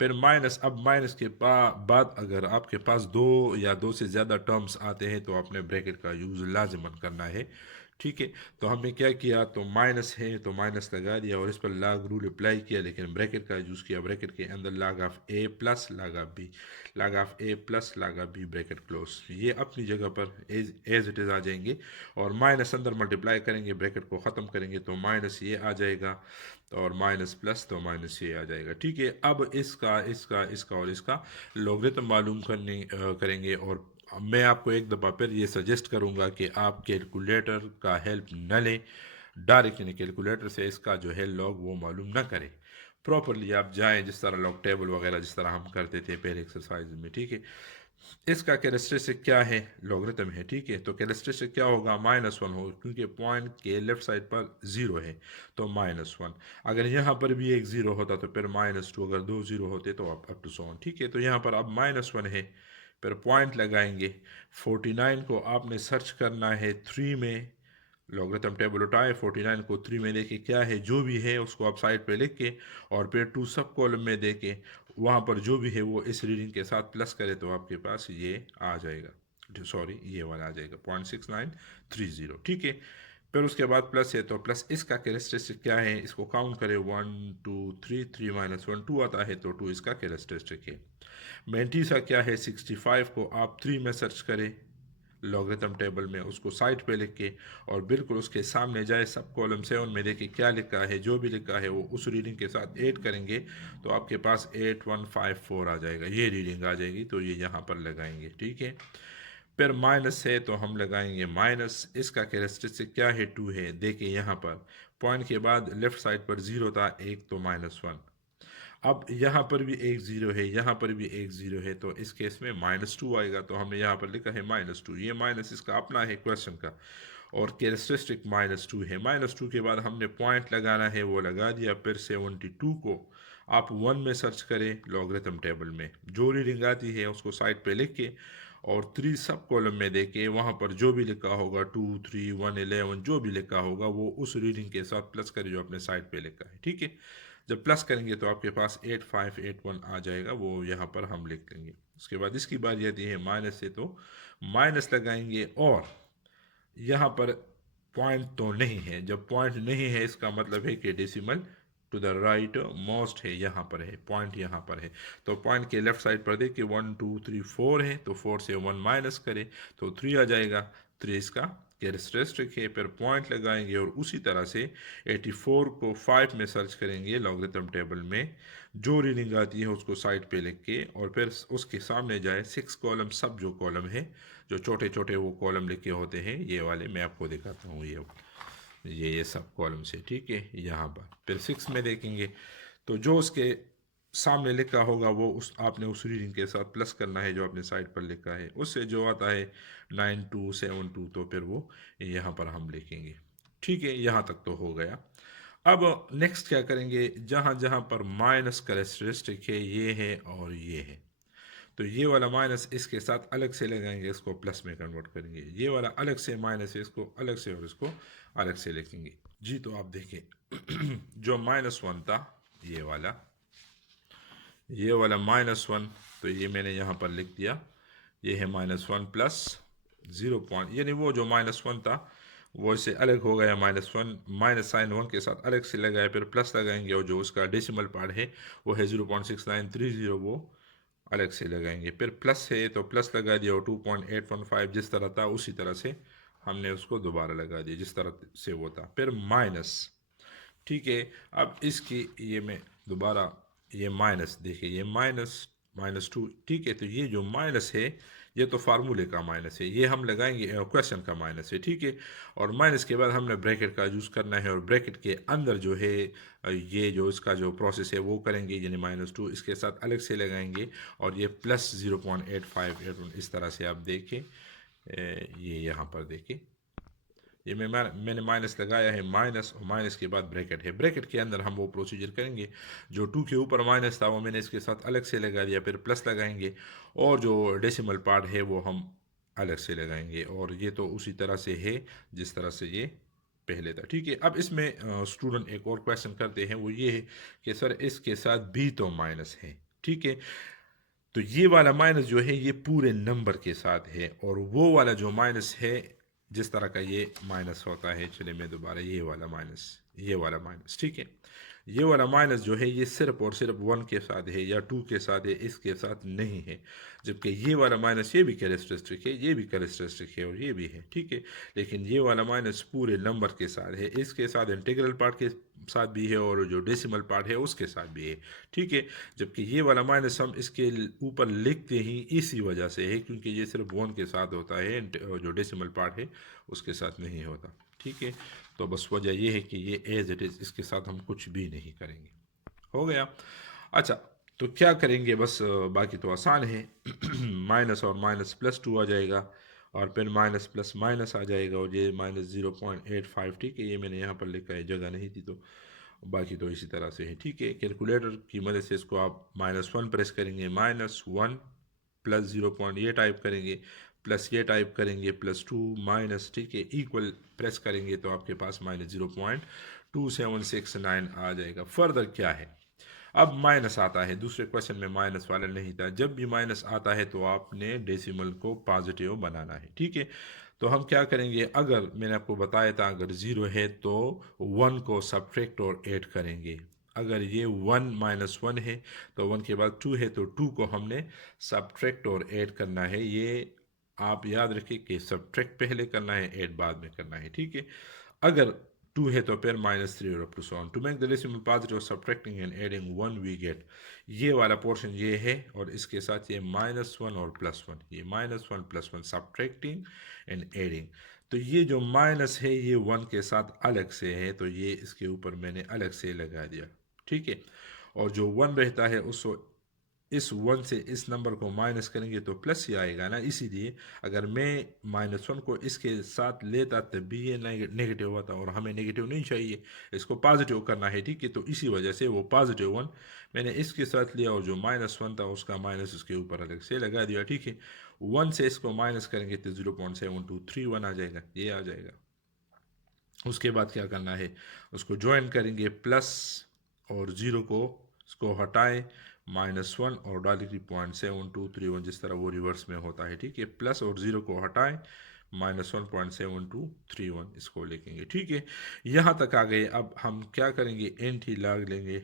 फिर माइनस। अब माइनस के बाद अगर आपके पास दो या दो से ज़्यादा टर्म्स आते हैं तो आपने ब्रैकेट का यूज़ लाजमन करना है। ठीक है, तो हमने क्या किया, तो माइनस है तो माइनस लगा दिया और इस पर log रूल अप्लाई किया, लेकिन ब्रैकेट का यूज़ किया। ब्रैकेट के अंदर log of A plus log of B, log of A plus log of b bracket close, ये अपनी जगह पर एज इट इज़ आ जाएंगे, और माइनस अंदर मल्टीप्लाई करेंगे, ब्रैकेट को ख़त्म करेंगे तो माइनस ये आ जाएगा, और माइनस प्लस तो माइनस ये आ जाएगा। ठीक है, अब इसका इसका इसका और इसका लॉगरिथम मालूम करेंगे, और मैं आपको एक दफ़ा फिर ये सजेस्ट करूँगा कि आप कैलकुलेटर का हेल्प न लें, डायरेक्ट यानी कैलकुलेटर से इसका जो है लॉग वो मालूम ना करें। प्रॉपरली आप जाएं, जिस तरह लॉग टेबल वगैरह जिस तरह हम करते थे पहले एक्सरसाइज में। ठीक है, इसका कैरेक्टरिस्टिक क्या है, लॉगरिथम है। ठीक है, तो कैरेक्टरिस्टिक क्या होगा, -1 होगा, क्योंकि पॉइंट के लेफ्ट साइड पर ज़ीरो है तो -1। अगर यहाँ पर भी एक ज़ीरो होता तो फिर -2, अगर दो ज़ीरो होते तो अप टू सो ऑन। ठीक है, तो यहाँ पर अब -1 है, फिर पॉइंट लगाएंगे। 49 को आपने सर्च करना है 3 में, लॉगरिथम टेबल उठाए, 49 को 3 में देखे क्या है, जो भी है उसको आप साइड पे लिख के, और फिर 2 सब कॉलम में देके वहाँ पर जो भी है वो इस रीडिंग के साथ प्लस करे तो आपके पास ये आ जाएगा, सॉरी ये वाला आ जाएगा 0.6930। ठीक है, फिर उसके बाद प्लस है तो प्लस इसका कैरेक्टरिस्टिक क्या है, इसको काउंट करें 1 2 3, 3 - 1 2 आता है तो 2 इसका कैरेक्टरिस्टिक है। मेंटीसा क्या है, 65 को आप 3 में सर्च करें लॉगरिथम टेबल में, उसको साइड पे लिख के, और बिल्कुल उसके सामने जाए, सब कॉलम 7 में देखे क्या लिखा है, जो भी लिखा है वो उस रीडिंग के साथ ऐड करेंगे तो आपके पास 8154 आ जाएगा, ये रीडिंग आ जाएगी, तो ये यहाँ पर लगाएंगे। ठीक है, फिर माइनस है तो हम लगाएंगे माइनस, इसका कैरेक्टरिस्टिक क्या है, 2 है। देखिए यहाँ पर पॉइंट के बाद लेफ्ट साइड पर 0 था, एक तो -1। अब यहाँ पर भी एक ज़ीरो है, यहाँ पर भी एक ज़ीरो है, तो इस केस में -2 आएगा। तो हमने यहाँ पर लिखा है -2, ये माइनस इसका अपना है क्वेश्चन का, और कैरेक्टरिस्टिक -2 है। -2 के बाद हमने पॉइंट लगाना है, वो लगा दिया। फिर 72 को आप 1 में सर्च करें लॉगरिथम टेबल में, जो रीडिंग आती है उसको साइड पे लिख के और 3 सब कॉलम में देके वहाँ पर जो भी लिखा होगा 2 3 1 11 जो भी लिखा होगा वो उस रीडिंग के साथ प्लस करें जो अपने साइड पे लिखा है, ठीक है। जब प्लस करेंगे तो आपके पास 8581 आ जाएगा, वो यहाँ पर हम लिख लेंगे। उसके बाद इसकी बारी आती है माइनस से, तो माइनस लगाएंगे। और यहाँ पर पॉइंट तो नहीं है, जब पॉइंट नहीं है इसका मतलब है कि decimal to the right most है, यहाँ पर है पॉइंट, यहाँ पर है। तो पॉइंट के लेफ्ट साइड पर देखिए 1 2 3 4 है, तो 4 से 1 माइनस करें तो 3 आ जाएगा। 3 इसका कैरेक्टरिस्टिक है। फिर पॉइंट लगाएंगे और उसी तरह से 84 को 5 में सर्च करेंगे लॉगरिथम टेबल में, जो रीडिंग आती है उसको साइड पे लिख के, और फिर उसके सामने जाए 6 कॉलम, सब जो कॉलम है, जो छोटे छोटे वो कॉलम लिखे होते हैं, ये वाले मैं आपको दिखाता हूँ, ये सब कॉलम से, ठीक है। यहाँ पर फिर 6 में देखेंगे तो जो उसके सामने लिखा होगा वो उस आपने उस रीडिंग के साथ प्लस करना है जो आपने साइड पर लिखा है, उससे जो आता है 9272, तो फिर वो यहाँ पर हम लिखेंगे, ठीक है। यहाँ तक तो हो गया। अब नेक्स्ट क्या करेंगे, जहाँ जहाँ पर माइनस कैरेक्टरिस्टिक है, ये है और ये है, तो ये वाला माइनस इसके साथ अलग से लगाएंगे, इसको प्लस में कन्वर्ट करेंगे। ये वाला अलग से माइनस है, इसको अलग से और इसको अलग से लिखेंगे जी। तो आप देखें जो -1 था, ये वाला, ये वाला -1, तो ये मैंने यहाँ पर लिख दिया, ये है -1 प्लस 0 पॉइंट, यानी वो जो -1 था वो इससे अलग हो गया, -1 माइनस साइन 1 के साथ अलग से लगाया, फिर प्लस लगाएंगे, और जो उसका डेसिमल पार्ट है वो है 0.6930, वो अलग से लगाएंगे। फिर प्लस है तो प्लस लगा दिया, और 2.815 जिस तरह था उसी तरह से हमने उसको दोबारा लगा दिया जिस तरह से वो था। फिर माइनस, ठीक है। अब इसकी ये मैं दोबारा, ये माइनस देखिए, ये -2, ठीक है। तो ये जो माइनस है ये तो फार्मूले का माइनस है, ये हम लगाएंगे क्वेश्चन का माइनस है, ठीक है। और माइनस के बाद हमने ब्रैकेट का यूज़ करना है, और ब्रैकेट के अंदर जो है ये जो इसका जो प्रोसेस है वो करेंगे, यानी -2 इसके साथ अलग से लगाएंगे, और ये प्लस 0.8581 इस तरह से आप देखें, ये यहाँ पर देखें, ये मैंने माइनस लगाया है, माइनस और माइनस के बाद ब्रैकेट है, ब्रैकेट के अंदर हम वो प्रोसीजर करेंगे। जो 2 के ऊपर माइनस था वो मैंने इसके साथ अलग से लगा दिया, फिर प्लस लगाएंगे, और जो डेसिमल पार्ट है वो हम अलग से लगाएंगे, और ये तो उसी तरह से है जिस तरह से ये पहले था, ठीक है। अब इसमें स्टूडेंट एक और क्वेश्चन करते हैं, वो ये है कि सर इसके साथ भी तो माइनस है, ठीक है। तो ये वाला माइनस जो है ये पूरे नंबर के साथ है, और वो वाला जो माइनस है जिस तरह का ये माइनस होता है, चलिए मैं दोबारा, ये वाला माइनस, ये वाला माइनस, ठीक है। ये वाला माइनस जो है ये सिर्फ और सिर्फ 1 के साथ है या 2 के साथ है, इसके साथ नहीं है। जबकि ये वाला माइनस, ये भी कैरेक्टरिस्टिक है, ये भी कैरेक्टरिस्टिक है, और ये भी है, ठीक है। लेकिन ये वाला माइनस पूरे नंबर के साथ है, इसके साथ इंटीग्रल पार्ट के साथ भी है, और जो डेसिमल पार्ट है उसके साथ भी है, ठीक है। जबकि ये वाला माइनस हम इसके ऊपर लिखते ही इसी वजह से है क्योंकि ये सिर्फ 1 के साथ होता है, जो डेसिमल पार्ट है उसके साथ नहीं होता, ठीक है। तो बस वजह ये है कि ये एज इट इज़, इसके साथ हम कुछ भी नहीं करेंगे, हो गया। अच्छा, तो क्या करेंगे, बस बाकी तो आसान है माइनस और माइनस +2 आ जाएगा, और फिर माइनस प्लस माइनस आ जाएगा, और ये -0.85, ठीक है। ये मैंने यहाँ पर लिखा है, जगह नहीं थी, तो बाकी तो इसी तरह से है, ठीक है। कैलकुलेटर की मदद से इसको आप -1 प्रेस करेंगे, -1 प्लस 0 पॉइंट ये टाइप करेंगे, प्लस ये टाइप करेंगे, +2 माइनस, ठीक है, इक्वल प्रेस करेंगे तो आपके पास -0.2769 आ जाएगा। फर्दर क्या है, अब माइनस आता है, दूसरे क्वेश्चन में माइनस वाला नहीं था। जब भी माइनस आता है तो आपने डेसिमल को पॉजिटिव बनाना है, ठीक है। तो हम क्या करेंगे, अगर मैंने आपको बताया था अगर 0 है तो 1 को सब्ट्रैक्ट और ऐड करेंगे। अगर ये 1 -1 है तो 1 के बाद 2 है तो 2 को हमने सब्ट्रैक्ट और ऐड करना है। ये आप याद रखिए कि सब्ट्रैक्ट पहले करना है, ऐड बाद में करना है, ठीक है। अगर 2 है तो फिर -3 और up to so on. To make the decimal positive subtracting and adding 1 we get, ये वाला पोर्शन ये है और इसके साथ ये -1 और +1, ये -1 +1 सब्ट्रैक्टिंग एंड एडिंग। तो ये जो माइनस है ये 1 के साथ अलग से है, तो ये इसके ऊपर मैंने अलग से लगा दिया, ठीक है। और जो 1 रहता है उसको इस 1 से इस नंबर को माइनस करेंगे तो प्लस ही आएगा ना, इसीलिए अगर मैं -1 को इसके साथ लेता तब भी ये नेगेटिव होता, और हमें नेगेटिव नहीं चाहिए, इसको पॉजिटिव करना है, ठीक है। तो इसी वजह से वो +1 मैंने इसके साथ लिया और जो -1 था उसका माइनस उसके ऊपर अलग से लगा दिया, ठीक है। 1 से इसको माइनस करेंगे तो 0.7231 आ जाएगा, ये आ जाएगा। उसके बाद क्या करना है, उसको ज्वाइन करेंगे, प्लस और ज़ीरो को इसको हटाएं, -1 और डायरेक्टली 0.7231 जिस तरह वो रिवर्स में होता है, ठीक है। प्लस और ज़ीरो को हटाएं, -1.7231 इसको लिखेंगे, ठीक है। यहाँ तक आ गए। अब हम क्या करेंगे, एंटी लॉग लेंगे,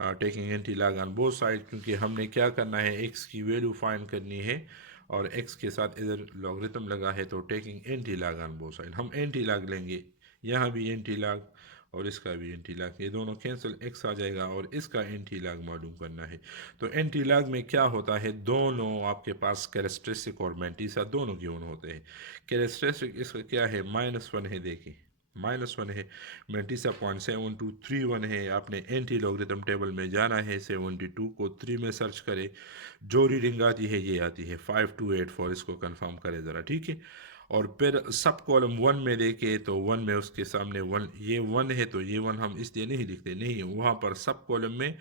taking anti log on both side, क्योंकि हमने क्या करना है, एक्स की वैल्यू फाइंड करनी है और एक्स के साथ इधर लॉगरिथम लगा है, तो taking anti log on both side, हम एंटी लॉग लेंगे, यहाँ भी एंटी लॉग और इसका भी एंटी लॉग, ये दोनों कैंसिल, एक्स आ जाएगा और इसका एंटी लॉग मालूम करना है। तो एंटी लॉग में क्या होता है, दोनों आपके पास कैरेक्टरिस्टिक और मैंटीसा दोनों गिवन होते हैं। कैरेक्टरिस्टिक इसका क्या है, -1 है, देखिए -1 है, मैंटीसा 0.7231 है। आपने एंटी लॉगरिथम टेबल में जाना है, 72 को 3 में सर्च करें, जो रीडिंग आती है ये आती है 5284, इसको कंफर्म करें ज़रा, ठीक है। और फिर सब कॉलम 1 में देखे तो 1 में उसके सामने 1, ये 1 है तो ये 1 हम इसलिए नहीं लिखते, नहीं, वहाँ पर सब कॉलम में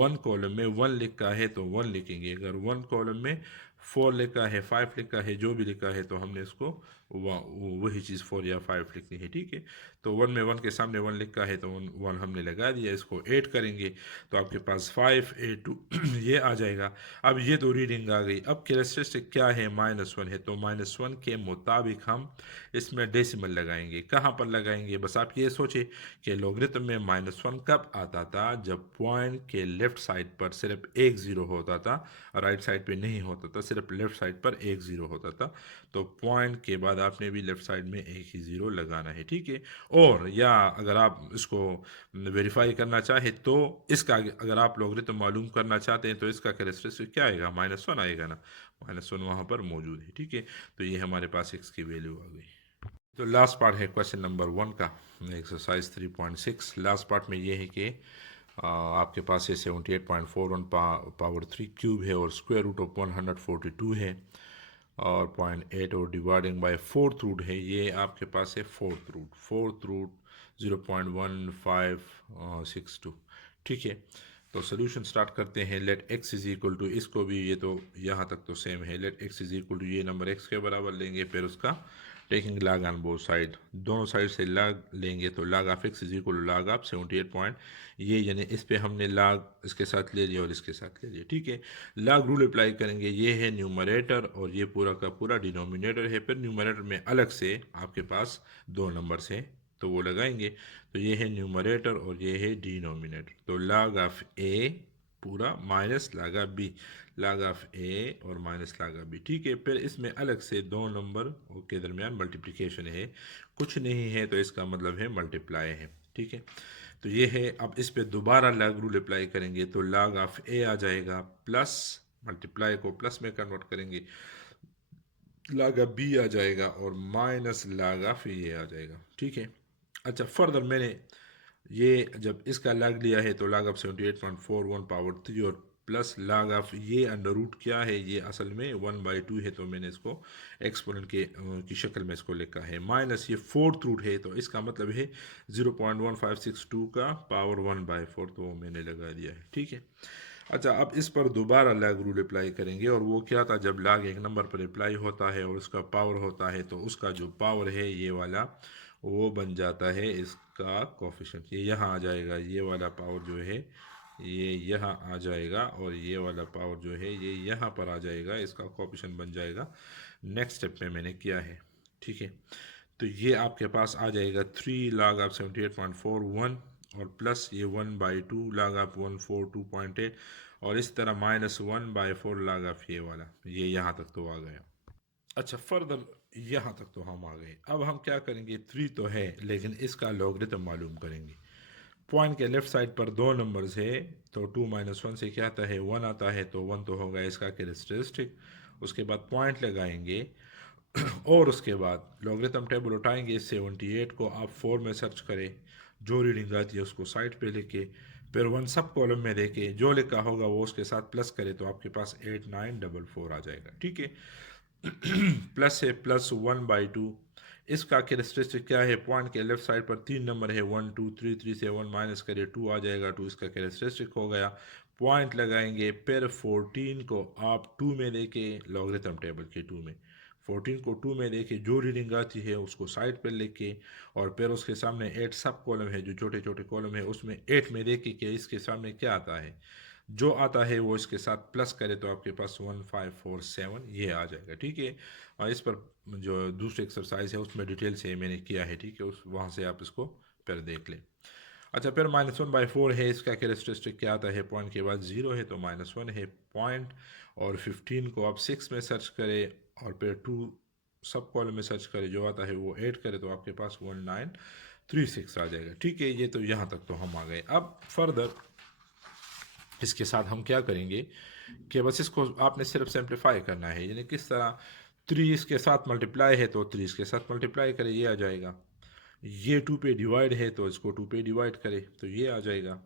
1 कॉलम में 1 लिखा है तो 1 लिखेंगे, अगर 1 कॉलम में 4 लिखा है, 5 लिखा है, जो भी लिखा है तो हमने इसको वही चीज़ 4 या 5 लिखनी है, ठीक है। तो 1 में 1 के सामने 1 लिखा है तो 1 हमने लगा दिया, इसको ऐड करेंगे तो आपके पास 582 ये आ जाएगा। अब ये तो रीडिंग आ गई। अब कैरेक्टरिस्टिक क्या है, -1 है, तो -1 के मुताबिक हम इसमें डेसिमल लगाएंगे। कहाँ पर लगाएंगे, बस आप ये सोचिए कि लॉगरिथम में -1 कब आता था, जब पॉइंट के लेफ्ट साइड पर सिर्फ एक ज़ीरो होता था, राइट साइड पे नहीं होता था, सिर्फ लेफ्ट साइड पर एक ज़ीरो होता था। तो पॉइंट के बाद आपने भी लेफ्ट साइड में एक ही ज़ीरो लगाना है, ठीक है। और या अगर आप इसको वेरीफाई करना चाहे तो इसका, अगर आप लॉगरिथम मालूम करना चाहते हैं तो इसका कैरेक्टरिस्टिक क्या आएगा, -1 आएगा ना, -1 वहाँ पर मौजूद है, ठीक है। तो ये हमारे पास एक्स की वैल्यू आ गई। तो लास्ट पार्ट है क्वेश्चन नंबर 1 का, एक्सरसाइज 3.6। लास्ट पार्ट में ये है कि आपके पास ये 78.41 पावर 3 क्यूब है और स्क्वायर रूट ऑफ 142 है और 0.8 और डिवाइडिंग बाय फोर्थ रूट है, ये आपके पास है फोर्थ रूट 0.1562, ठीक है। तो सोल्यूशन स्टार्ट करते हैं। Let x is equal to, इसको भी ये तो यहाँ तक तो सेम है, let x is equal to ये नंबर एक्स के बराबर लेंगे, फिर उसका taking log on both side, दोनों साइड से लाग लेंगे तो log of x is equal to log of 78 point, ये यानी इस पे हमने लाग इसके साथ ले लिया और इसके साथ ले लिया, ठीक है। लाग रूल अप्लाई करेंगे, ये है न्यूमरेटर और ये पूरा का पूरा डिनोमिनेटर है, फिर न्यूमरेटर में अलग से आपके पास दो नंबर्स हैं तो वो लगाएंगे, तो ये है न्यूमरेटर और ये है डिनोमिनेटर। तो log ऑफ ए पूरा minus log of B, log of A और माइनस log ऑफ बी, ठीक है। फिर इसमें अलग से दो नंबर के दरमियान मल्टीप्लिकेशन है, कुछ नहीं है तो इसका मतलब है मल्टीप्लाई है, ठीक है। तो ये है। अब इस पे दोबारा log रूल अप्लाई करेंगे तो log ऑफ ए आ जाएगा, प्लस मल्टीप्लाई को प्लस में कन्वर्ट करेंगे, log ऑफ बी आ जाएगा और माइनस log ऑफ ए आ जाएगा, ठीक है। अच्छा, फर्दर मैंने ये जब इसका लाग लिया है तो लाग ऑफ 78.41 पावर 3 और प्लस लाग ऑफ ये अंडर रूट क्या है, ये असल में 1/2 है तो मैंने इसको एक्सपोनेंट के की शक्ल में इसको लिखा है, माइनस ये फोर्थ रूट है तो इसका मतलब है 0.1562 का पावर 1/4, तो वो मैंने लगा दिया है, ठीक है। अच्छा, अब इस पर दोबारा लैग रूल अप्लाई करेंगे और वो क्या था, जब लाग एक नंबर पर अप्लाई होता है और उसका पावर होता है तो उसका जो पावर है ये वाला वो बन जाता है इसका कोफिशिएंट, ये यहाँ आ जाएगा, ये वाला पावर जो है ये यहाँ आ जाएगा और ये वाला पावर जो है ये यहाँ पर आ जाएगा, इसका कोफिशिएंट बन जाएगा। नेक्स्ट स्टेप में मैंने किया है, ठीक है। तो ये आपके पास आ जाएगा 3 log ऑफ 78.41 और प्लस ये 1/2 log ऑफ 142.8 और इस तरह -1/4 log ऑफ ये वाला, ये यहाँ तक तो आ गया। अच्छा, फर्दर यहाँ तक तो हम आ गए। अब हम क्या करेंगे, 3 तो है लेकिन इसका लॉगरिथम मालूम करेंगे। पॉइंट के लेफ्ट साइड पर दो नंबर्स है, तो 2 माइनस 1 से क्या आता है, 1 आता है, तो 1 तो होगा इसका कैरेक्टरिस्टिक। उसके बाद पॉइंट लगाएंगे और उसके बाद लॉगरिथम टेबल उठाएंगे। 78 को आप 4 में सर्च करें, जो रीडिंग आती है उसको साइड पे लेके फिर 1 सब कॉलम में देके जो लिखा होगा वो उसके साथ प्लस करे तो आपके पास 8944 आ जाएगा। ठीक है, प्लस है प्लस 1/2। इसका कैरेक्टरिस्टिक क्या है, पॉइंट के लेफ्ट साइड पर 3 नंबर है, 1 2 3, 3 से 1 माइनस करे 2 आ जाएगा, 2 इसका कैरेक्टरिस्टिक हो गया। पॉइंट लगाएंगे, फिर 14 को आप 2 में लेके लॉगरिथम टेबल के 2 में 14 को 2 में लेके जो रीडिंग आती है उसको साइड पर लेके और फिर उसके सामने 8 सब कॉलम है, जो छोटे छोटे कॉलम है उसमें 8 में देखे कि इसके सामने क्या आता है, जो आता है वो इसके साथ प्लस करे तो आपके पास 1547 ये आ जाएगा। ठीक है, और इस पर जो दूसरी एक्सरसाइज है उसमें डिटेल से मैंने किया है। ठीक है, उस वहाँ से आप इसको फिर देख लें। अच्छा, फिर -1/4 है, इसका कैरेक्टरिस्टिक क्या आता है, पॉइंट के बाद 0 है तो -1 है पॉइंट। और 15 को आप 6 में सर्च करें और फिर 2 सब कॉलम में सर्च करें, जो आता है वो ऐड करें तो आपके पास 1936 आ जाएगा। ठीक है, ये तो यहाँ तक तो हम आ गए। अब फर्दर इसके साथ हम क्या करेंगे कि बस इसको आपने सिर्फ सिंप्लीफाई करना है, यानी किस तरह 3 इसके साथ मल्टीप्लाई है तो 3 इसके साथ मल्टीप्लाई करें, ये आ जाएगा। ये 2 पे डिवाइड है तो इसको 2 पे डिवाइड करें तो ये आ जाएगा।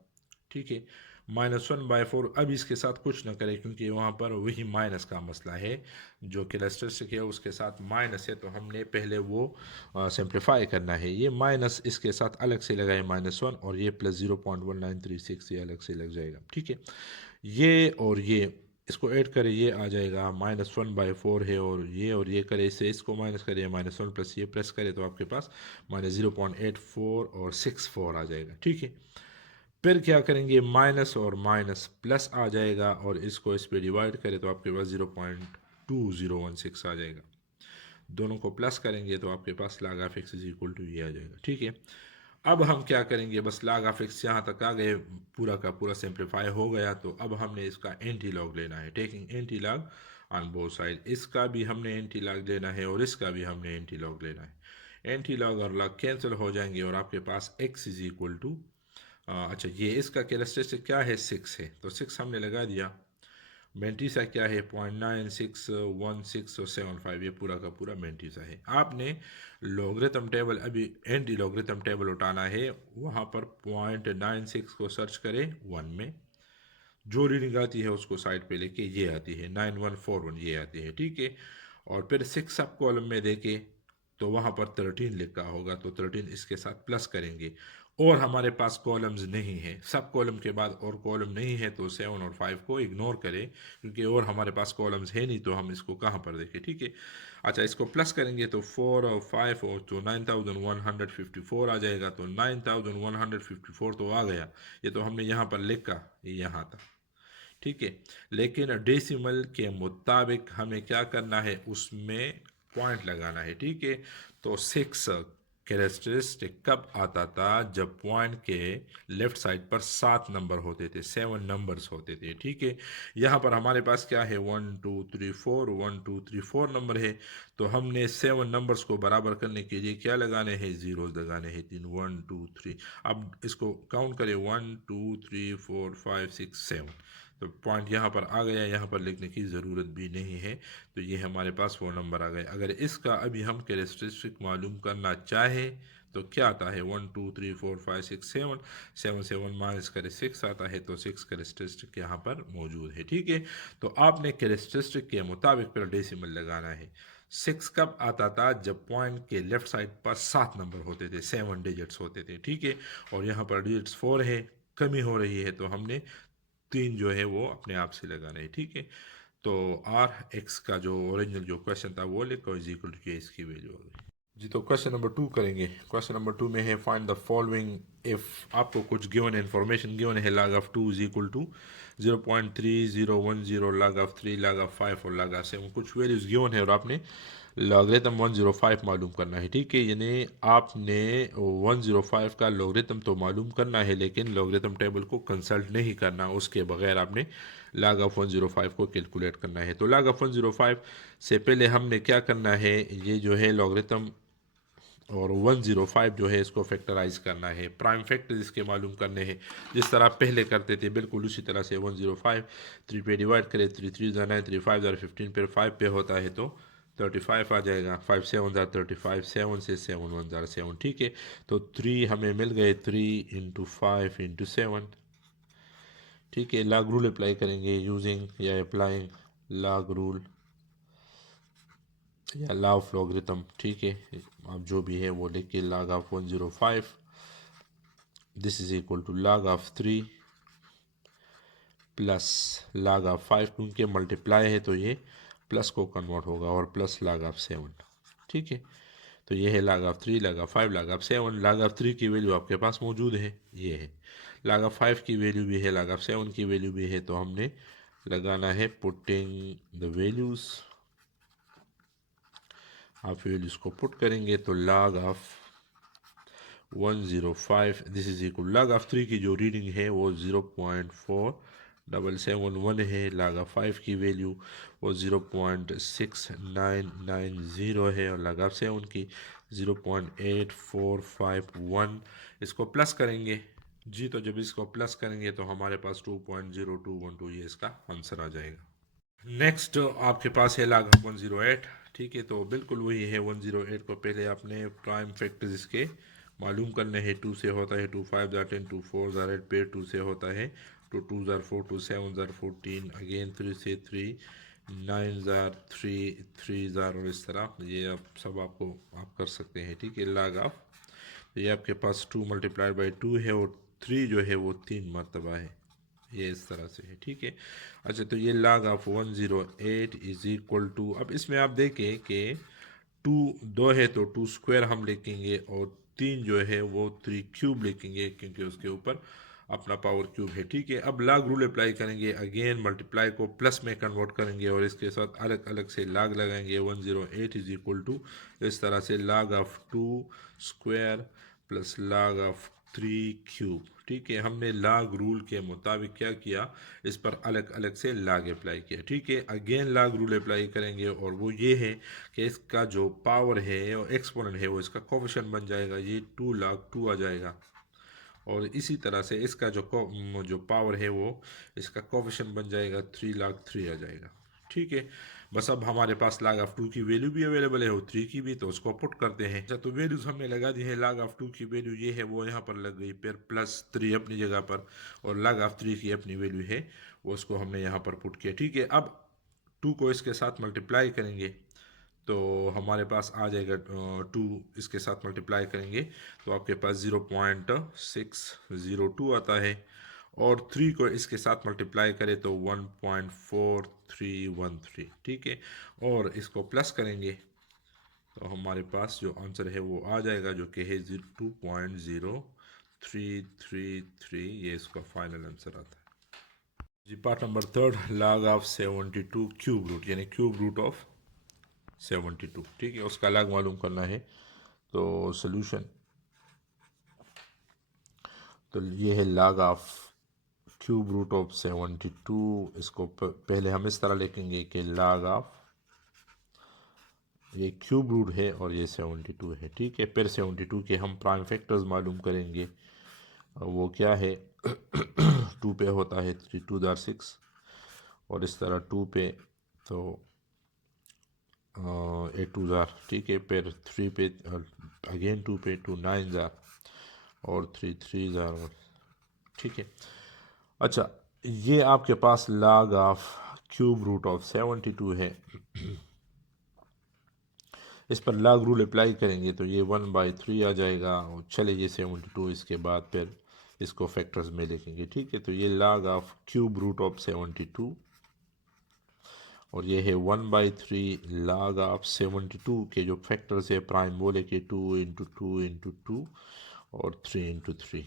ठीक है, -1/4 अब इसके साथ कुछ ना करें क्योंकि वहाँ पर वही माइनस का मसला है, जो कैरेक्टरिस्टिक है उसके साथ माइनस है तो हमने पहले वो सिंप्लीफाई करना है। ये माइनस इसके साथ अलग से लगाए -1 और ये प्लस 0.1936 ये अलग से लग जाएगा। ठीक है, ये और ये इसको ऐड करें, ये आ जाएगा -1/4 है, और ये करे, इससे इसको माइनस करें, -1 प्लस ये प्रेस करें तो आपके पास -0.84 और 64 आ जाएगा। ठीक है, फिर क्या करेंगे, माइनस और माइनस प्लस आ जाएगा और इसको इस पे डिवाइड करें तो आपके पास 0.2016 आ जाएगा। दोनों को प्लस करेंगे तो आपके पास log of x is equal to ये आ जाएगा। ठीक है, अब हम क्या करेंगे, बस log ऑफ x यहाँ तक आ गए, पूरा का पूरा सिंप्लीफाई हो गया, तो अब हमने इसका एंटी लॉग लेना है, taking anti log on both side. इसका भी हमने एंटी लॉग लेना है और इसका भी हमने एंटी लॉग लेना है। एंटी लॉग और लॉग कैंसिल हो जाएंगे और आपके पास x इज इक्वल टू, अच्छा ये इसका कैरेक्टरिस्टिक क्या है, 6 है तो 6 हमने लगा दिया। मेंटीसा क्या है, 0.961675, ये पूरा का पूरा मेंटीसा है। आपने लॉगरिथम टेबल अभी एंटी लॉगरिथम टेबल उठाना है, वहाँ पर 0.96 को सर्च करें 1 में, जो रीडिंग आती है उसको साइड पे लेके ये आती है 9141 ये आती है। ठीक है, और फिर 6 सब कॉलम में देके तो वहाँ पर 13 लिखा होगा तो 13 इसके साथ प्लस करेंगे, और हमारे पास कॉलम्स नहीं है, सब कॉलम के बाद और कॉलम नहीं है तो 7 और 5 को इग्नोर करें क्योंकि और हमारे पास कॉलम्स है नहीं तो हम इसको कहाँ पर देखें। ठीक है, अच्छा इसको प्लस करेंगे तो 4 और 5 और तो 9154 आ जाएगा, तो 9154 तो आ गया, ये तो हमने यहाँ पर लिखा, ये यहाँ था। ठीक है, लेकिन डेसिमल के मुताबिक हमें क्या करना है, उसमें पॉइंट लगाना है। ठीक है, तो 6 कैरेक्टरिस्टिक कब आता था, जब पॉइंट के लेफ्ट साइड पर 7 नंबर होते थे, 7 नंबर्स होते थे। ठीक है, यहाँ पर हमारे पास क्या है, 1 2 3 4, 1 2 3 4 नंबर है, तो हमने 7 नंबर्स को बराबर करने के लिए क्या लगाने हैं, जीरोस लगाने हैं, 3 1 2 3। अब इसको काउंट करें, 1 2 3 4 5 6 7, तो पॉइंट यहाँ पर आ गया, यहाँ पर लिखने की ज़रूरत भी नहीं है, तो ये हमारे पास वो नंबर आ गए। अगर इसका अभी हम कैरेक्टरिस्टिक मालूम करना चाहें तो क्या आता है, 1 2 3 4 5 6 7, 7 से 1 माइनस करे 6 आता है, तो 6 कैरेक्टरिस्टिक यहाँ पर मौजूद है। ठीक है, तो आपने कैरेक्टरिस्टिक के मुताबिक फिर डेसिमल लगाना है। 6 कब आता था, जब पॉइंट के लेफ्ट साइड पर 7 नंबर होते थे, 7 डिजिट्स होते थे। ठीक है, और यहाँ पर डिजिट्स 4 है, कमी हो रही है तो हमने 3 जो है वो अपने आप से लगाना है। ठीक है, तो R(x) का जो ओरिजिनल जो क्वेश्चन था वो लिखो, इज इक्वल टू इसकी वैल्यू हो गई जी। तो क्वेश्चन नंबर 2 करेंगे। क्वेश्चन नंबर 2 में है, फाइंड द फॉलोइंग इफ आपको कुछ गिवन इन्फॉर्मेशन गिवन है, log of 2 is equal to 0.3010, log of 3, log of 5 और log ऑफ 7, कुछ वैल्यूज गिवन है और आपने लॉगरिथम 105 मालूम करना है, ठीक है। यानी आपने 105 का लॉगरिथम तो मालूम करना है, लेकिन लॉगरिथम टेबल को कंसल्ट नहीं करना, उसके बगैर आपने log ऑफ 105 को कैलकुलेट करना है। तो log ऑफ 105 से पहले हमने क्या करना है, ये जो है लॉगरिथम और 105 जो है इसको फैक्टराइज करना है, प्राइम फैक्टर इसके मालूम करने हैं, जिस तरह आप पहले करते थे बिल्कुल उसी तरह से। 105 3 पे डिवाइड करें, 3 3 ज़ा 9, 3 5 ज़ा 15, फिर 5 पे होता है तो 35 आ जाएगा, 5 7 ज़ा 35, 7 से 7 1 ज़ा 7, ठीक है। तो 3 हमें मिल गए, 3 इंटू 5 इंटू 7, ठीक है। लॉग रूल अप्लाई करेंगे, यूजिंग या अप्लाइंग लॉग रूल या लॉ ऑफ लॉगरिथम, ठीक है। आप जो भी है वो लिख के, log of 105 this is equal to log of 3 plus log of 5, क्योंकि मल्टीप्लाई है तो ये प्लस को कन्वर्ट होगा, और प्लस log ऑफ 7, ठीक है। तो ये है log of 3, log of 5, log of 7। log of 3 की वैल्यू आपके पास मौजूद है, ये है। log ऑफ 5 की वैल्यू भी है, log ऑफ 7 की वैल्यू भी है, तो हमने लगाना है पुटिंग द वैल्यूज। आप वैल्यूज को पुट करेंगे तो log of 105 this is equal, log of 3 की जो रीडिंग है वो 0.4771 है, log ऑफ 5 की वैल्यू वो 0.6990 है, और log ऑफ 7 की 0.8451। इसको प्लस करेंगे जी, तो जब इसको प्लस करेंगे तो हमारे पास 2.0212 ये इसका आंसर आ जाएगा। नेक्स्ट आपके पास है log ऑफ 108, ठीक है। तो बिल्कुल वही है, 108 को पहले आपने प्राइम फैक्टर्स इसके मालूम करने हैं। 2 से होता है 2 5 ज़ार 10, 2 4 ज़ार 8, पेयर 2 से होता है 2 2 ज़ार 4, 2 7 ज़ार 14, अगेन 3 से 3 9 ज़ार 3 3 ज़ार, और इस तरह ये आप सब आपको आप कर सकते हैं, ठीक है। log ऑफ, ये आपके पास 2 मल्टीप्लाइड बाई 2 है, और 3 जो है वो 3 मरतबा है, ये इस तरह से है, ठीक है। अच्छा, तो ये log of 108 is equal to, अब इसमें आप देखें कि 2 2 है तो 2 स्क्वायर हम लिखेंगे, और 3 जो है वो 3 क्यूब लिखेंगे, क्योंकि उसके ऊपर अपना पावर क्यूब है, ठीक है। अब log रूल अप्लाई करेंगे, अगेन मल्टीप्लाई को प्लस में कन्वर्ट करेंगे, और इसके साथ अलग अलग से log लगाएंगे। 108 इज इक्वल टू इस तरह से log of 2 square plus log of 3 cube, ठीक है। हमने log रूल के मुताबिक क्या किया, इस पर अलग अलग से log अप्लाई किया, ठीक है। अगेन log रूल अप्लाई करेंगे, और वो ये है कि इसका जो पावर है और एक्सपोनेंट है वो इसका कोफिशिएंट बन जाएगा, ये 2 log 2 आ जाएगा, और इसी तरह से इसका जो पावर है वो इसका कोफिशिएंट बन जाएगा, 3 log 3 आ जाएगा, ठीक है। बस अब हमारे पास log ऑफ 2 की वैल्यू भी अवेलेबल है और 3 की भी, तो उसको पुट करते हैं। अच्छा, तो वैल्यूज हमने लगा दी है। log ऑफ 2 की वैल्यू ये है, वो यहाँ पर लग गई, फिर प्लस 3 अपनी जगह पर, और log ऑफ 3 की अपनी वैल्यू है, वो उसको हमने यहाँ पर पुट किया, ठीक है। अब 2 को इसके साथ मल्टीप्लाई करेंगे तो हमारे पास आ जाएगा 2, इसके साथ मल्टीप्लाई करेंगे तो आपके पास 0.602 आता है, और 3 को इसके साथ मल्टीप्लाई करें तो 1.4313, ठीक है। और इसको प्लस करेंगे तो हमारे पास जो आंसर है वो आ जाएगा, जो कि है 2.0333, ये इसका फाइनल आंसर आता है जी। पार्ट नंबर 3, log ऑफ 72 क्यूब रूट, यानी क्यूब रूट ऑफ 72, ठीक है, उसका अलग मालूम करना है। तो सोल्यूशन, तो ये है log of cube root of 72, इसको पहले हम इस तरह लिखेंगे कि log ऑफ, ये क्यूब रूट है और ये 72 है, ठीक है। फिर 72 के हम प्राइम फैक्टर्स मालूम करेंगे, वो क्या है 2 पे होता है 3 2 ज़ार 6, और इस तरह 2 पे तो 8 2 ज़ार, ठीक है। फिर 3 पे अगेन 2 पे 2 9 ज़ार, और 3 3 ज़ार, ठीक है। अच्छा, ये आपके पास log of cube root of 72 है, इस पर log रूल अप्लाई करेंगे तो ये 1/3 आ जाएगा, और चले ये 72, इसके बाद फिर इसको फैक्टर्स में लिखेंगे, ठीक है। तो ये log of cube root of 72, और ये है 1/3 log ऑफ 72 के जो फैक्टर्स है प्राइम वो लेके 2 इंटू 2 इंटू 2 और 3 into 3,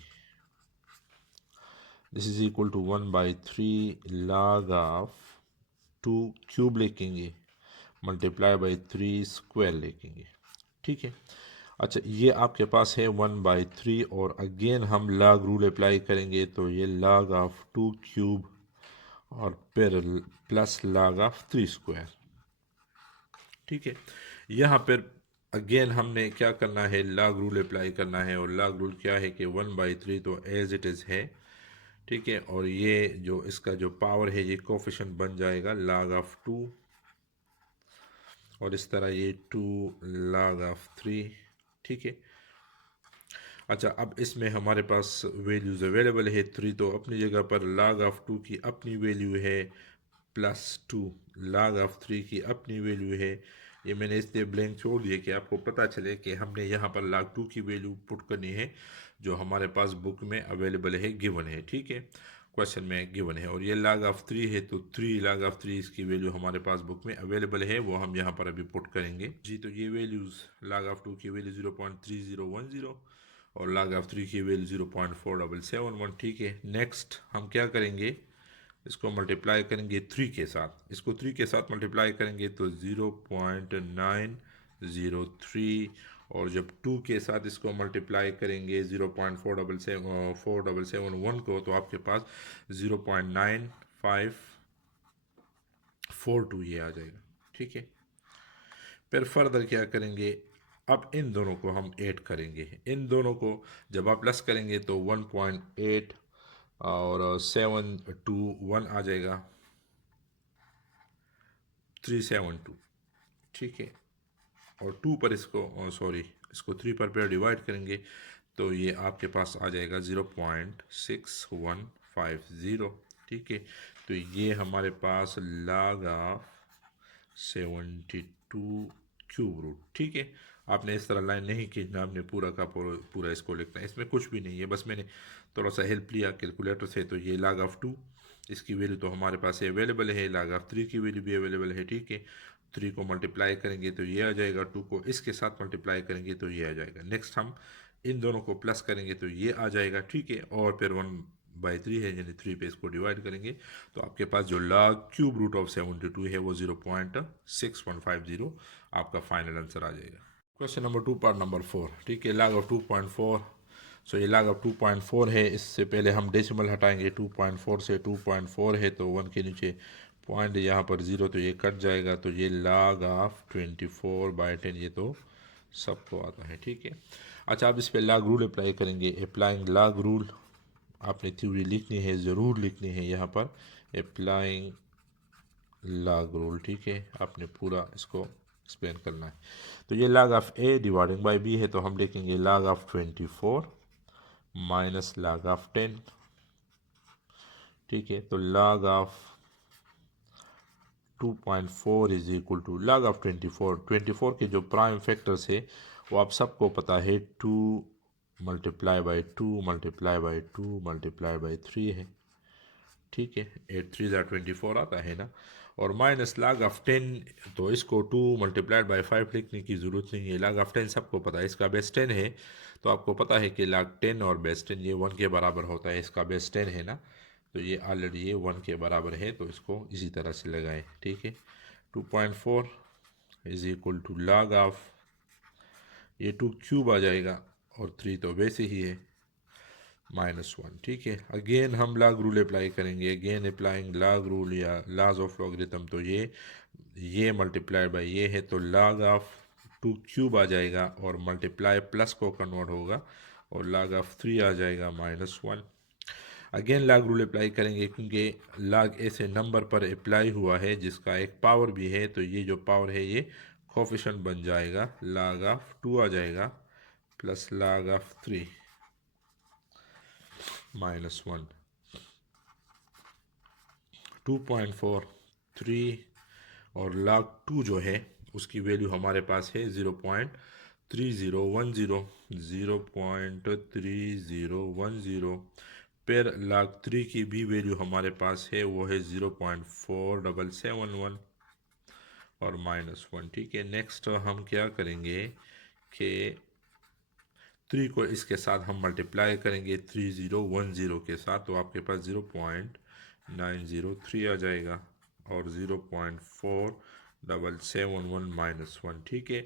this is equal to 1/3 log of 2 cube लिखेंगे मल्टीप्लाई बाई 3 स्क्वायर लिखेंगे, ठीक है। अच्छा, ये आपके पास है 1/3 और अगेन हम लॉग रूल अप्लाई करेंगे तो ये लॉग ऑफ 2 क्यूब और फिर प्लस लॉग ऑफ 3 स्क्वायर, ठीक है। यहाँ पर अगेन हमने क्या करना है, लॉग रूल अप्लाई करना है, और लॉग रूल क्या है कि 1/3 तो एज इट इज़ है, ठीक है। और ये जो इसका जो पावर है ये कोफिशिएंट बन जाएगा log ऑफ 2, और इस तरह ये 2 log ऑफ 3, ठीक है। अच्छा, अब इसमें हमारे पास वैल्यूज़ अवेलेबल है 3 तो अपनी जगह पर, log ऑफ 2 की अपनी वैल्यू है +2, log ऑफ 3 की अपनी वैल्यू है। ये मैंने इसलिए ब्लैंक छोड़ दिया कि आपको पता चले कि हमने यहाँ पर log 2 की वैल्यू पुट करनी है जो हमारे पास बुक में अवेलेबल है, गिवन है, ठीक है, क्वेश्चन में गिवन है। और ये log ऑफ 3 है तो 3 log ऑफ 3 इसकी वैल्यू हमारे पास बुक में अवेलेबल है, वो हम यहाँ पर अभी पुट करेंगे जी। तो ये वैल्यूज़ log ऑफ 2 की वैल्यू 0.3010 और log ऑफ 3 की वैल्यू 0.4771, ठीक है। नेक्स्ट हम क्या करेंगे, इसको मल्टीप्लाई करेंगे 3 के साथ, इसको 3 के साथ मल्टीप्लाई करेंगे तो 0.903, और जब 2 के साथ इसको मल्टीप्लाई करेंगे 0.4771 को तो आपके पास 0.9542 ये आ जाएगा, ठीक है। फिर फर्दर क्या करेंगे, अब इन दोनों को हम ऐड करेंगे, इन दोनों को जब आप प्लस करेंगे तो 1.8 और 721 आ जाएगा 372, ठीक है। और 2 पर इसको सॉरी इसको 3 पर डिवाइड करेंगे तो ये आपके पास आ जाएगा 0.6150, ठीक है। तो ये हमारे पास log ऑफ 72 क्यूब रूट, ठीक है। आपने इस तरह लाइन नहीं खींचना, आपने पूरा का पूरा इसको लिखना है, इसमें कुछ भी नहीं है, बस मैंने थोड़ा सा हेल्प लिया कैलकुलेटर से। तो ये log ऑफ 2, इसकी वैल्यू तो हमारे पास अवेलेबल है, log ऑफ 3 की वैल्यू भी अवेलेबल है, ठीक है। 3 को मल्टीप्लाई करेंगे तो ये आ जाएगा, 2 को इसके साथ मल्टीप्लाई करेंगे तो ये आ जाएगा। नेक्स्ट हम इन दोनों को प्लस करेंगे तो ये आ जाएगा, ठीक है। और फिर 1/3 है यानी 3 पे इसको डिवाइड करेंगे तो आपके पास जो log क्यूब रूट ऑफ 72 है वो 0.6150 आपका फाइनल आंसर आ जाएगा। क्वेश्चन नंबर 2 पार्ट नंबर 4, ठीक है। log ऑफ 2.4, सो ये log ऑफ 2.4 है, इससे पहले हम डेसिमल हटाएंगे, 2.4 से 2.4 है तो 1 के नीचे पॉइंट यहाँ पर 0 तो ये कट जाएगा, तो ये log ऑफ 24/10 ये तो सबको आता है, ठीक है। अच्छा, अब इस पर log रूल अप्लाई करेंगे, अप्लाइंग log रूल आपने थ्योरी लिखनी है, ज़रूर लिखनी है यहाँ पर, अप्लाइंग log रूल, ठीक है। आपने पूरा इसको एक्सप्लेन करना है। तो ये log of a dividing by b है तो हम लिखेंगे log of 24 minus log of 10, ठीक है। तो log of 2.4 is equal to log of 24 के जो प्राइम फैक्टर्स है वो आप सबको पता है, 2 multiply by 2 multiply by 2 multiply by 3 है, ठीक है। 8 3 24 आता है ना। और माइनस log ऑफ 10, तो इसको 2 मल्टीप्लाइड बाई 5 लिखने की ज़रूरत नहीं है, log ऑफ 10 सबको पता है, इसका बेस 10 है तो आपको पता है कि log 10 और बेस 10 ये 1 के बराबर होता है, इसका बेस 10 है ना, तो ये ऑलरेडी ये 1 के बराबर है तो इसको इसी तरह से लगाएं, ठीक है। 2.4 is equal to log of, ये 2 क्यूब आ जाएगा और 3 तो वैसे ही है -1, ठीक है। अगेन हम log रूल अप्लाई करेंगे, अगेन अप्लाइंग log रूल या लॉज ऑफ लॉगरिथम, तो ये मल्टीप्लाइड बाई ये है तो log ऑफ 2 क्यूब आ जाएगा और मल्टीप्लाई प्लस को कन्वर्ट होगा और log ऑफ 3 आ जाएगा -1। अगेन log रूल अप्लाई करेंगे क्योंकि log ऐसे नंबर पर अप्लाई हुआ है जिसका एक पावर भी है, तो ये जो पावर है ये कोफिशिएंट बन जाएगा, log ऑफ 2 आ जाएगा प्लस log ऑफ 3 -1। 2.4 3 और log 2 जो है उसकी वैल्यू हमारे पास है 0.3010, 0.3010। फिर log 3 की भी वैल्यू हमारे पास है, वो है 0.4771 और -1, ठीक है। नेक्स्ट हम क्या करेंगे कि 3 को इसके साथ हम मल्टीप्लाई करेंगे 3010 के साथ तो आपके पास 0.903 आ जाएगा और 0.4 771 माइनस 1। ठीक है,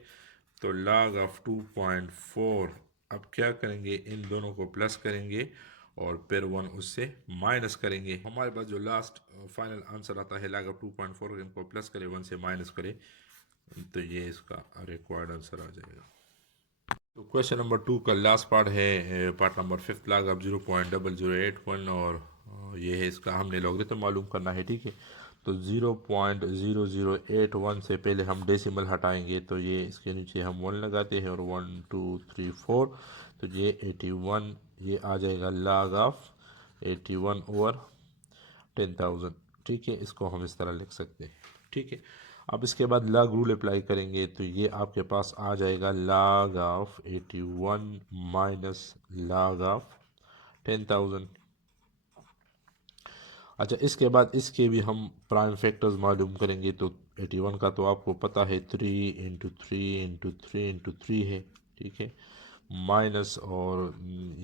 तो log ऑफ 2.4, अब क्या करेंगे, इन दोनों को प्लस करेंगे और फिर 1 उससे माइनस करेंगे। हमारे पास जो लास्ट फाइनल आंसर आता है log ऑफ 2.4, इनको प्लस करें 1 से माइनस करें, तो ये इसका रिक्वायर्ड आंसर आ जाएगा। तो क्वेश्चन नंबर 2 का लास्ट पार्ट है, पार्ट नंबर 5, log ऑफ 0.0081, और ये है इसका हमने लॉगरिथम मालूम करना है। ठीक है, तो 0.0081 से पहले हम डेसिमल हटाएंगे, तो ये इसके नीचे हम 1 लगाते हैं और 1 2 3 4, तो ये 81 ये आ जाएगा log ऑफ 81 ओवर 10,000। ठीक है, इसको हम इस तरह लिख सकते हैं। ठीक है, अब इसके बाद log रूल अप्लाई करेंगे, तो ये आपके पास आ जाएगा log of 81 minus log of 10,000। अच्छा, इसके बाद इसके भी हम प्राइम फैक्टर्स मालूम करेंगे, तो 81 का तो आपको पता है 3 इंटू 3 इंटू 3 इंटू 3 है। ठीक है, माइनस, और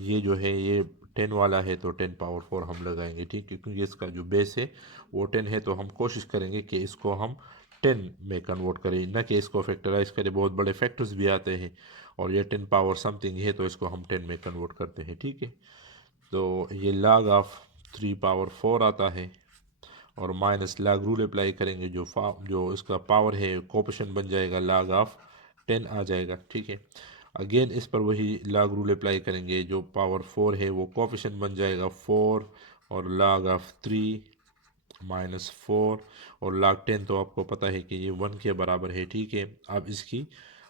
ये जो है ये 10 वाला है, तो 10 पावर 4 हम लगाएंगे। ठीक है, क्योंकि इसका जो बेस है वो 10 है, तो हम कोशिश करेंगे कि इसको हम 10 में कन्वर्ट करें, न कि इसको फैक्टराइज करें। बहुत बड़े फैक्टर्स भी आते हैं और ये 10 पावर समथिंग है, तो इसको हम 10 में कन्वर्ट करते हैं। ठीक है, तो ये log ऑफ 3 पावर 4 आता है, और माइनस log रूल अप्लाई करेंगे, जो इसका पावर है कोफिशिएंट बन जाएगा log ऑफ 10 आ जाएगा। ठीक है, अगेन इस पर वही log रूल अप्लाई करेंगे, जो पावर 4 है वो कोफिशिएंट बन जाएगा 4, और log ऑफ 3 माइनस 4, और log 10 तो आपको पता है कि ये 1 के बराबर है। ठीक है, अब इसकी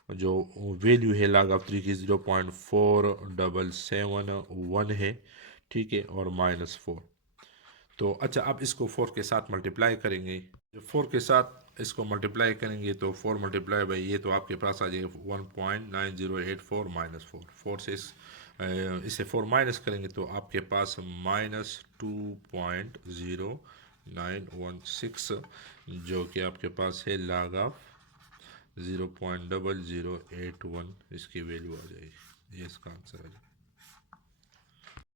जो वैल्यू है log ऑफ 3 की 0.4771 है। ठीक है, और माइनस 4, तो अच्छा अब इसको 4 के साथ मल्टीप्लाई करेंगे। जब 4 के साथ इसको मल्टीप्लाई करेंगे, तो 4 मल्टीप्लाई बाई ये, तो आपके पास आ जाएगा 1.9084 माइनस 4। 4 से इसे 4 माइनस करेंगे, तो आपके पास माइनस 2.0916, जो कि आपके पास है log ऑफ 0.0081, इसकी वैल्यू आ जाएगी। ये इसका आंसर आ जाएगा।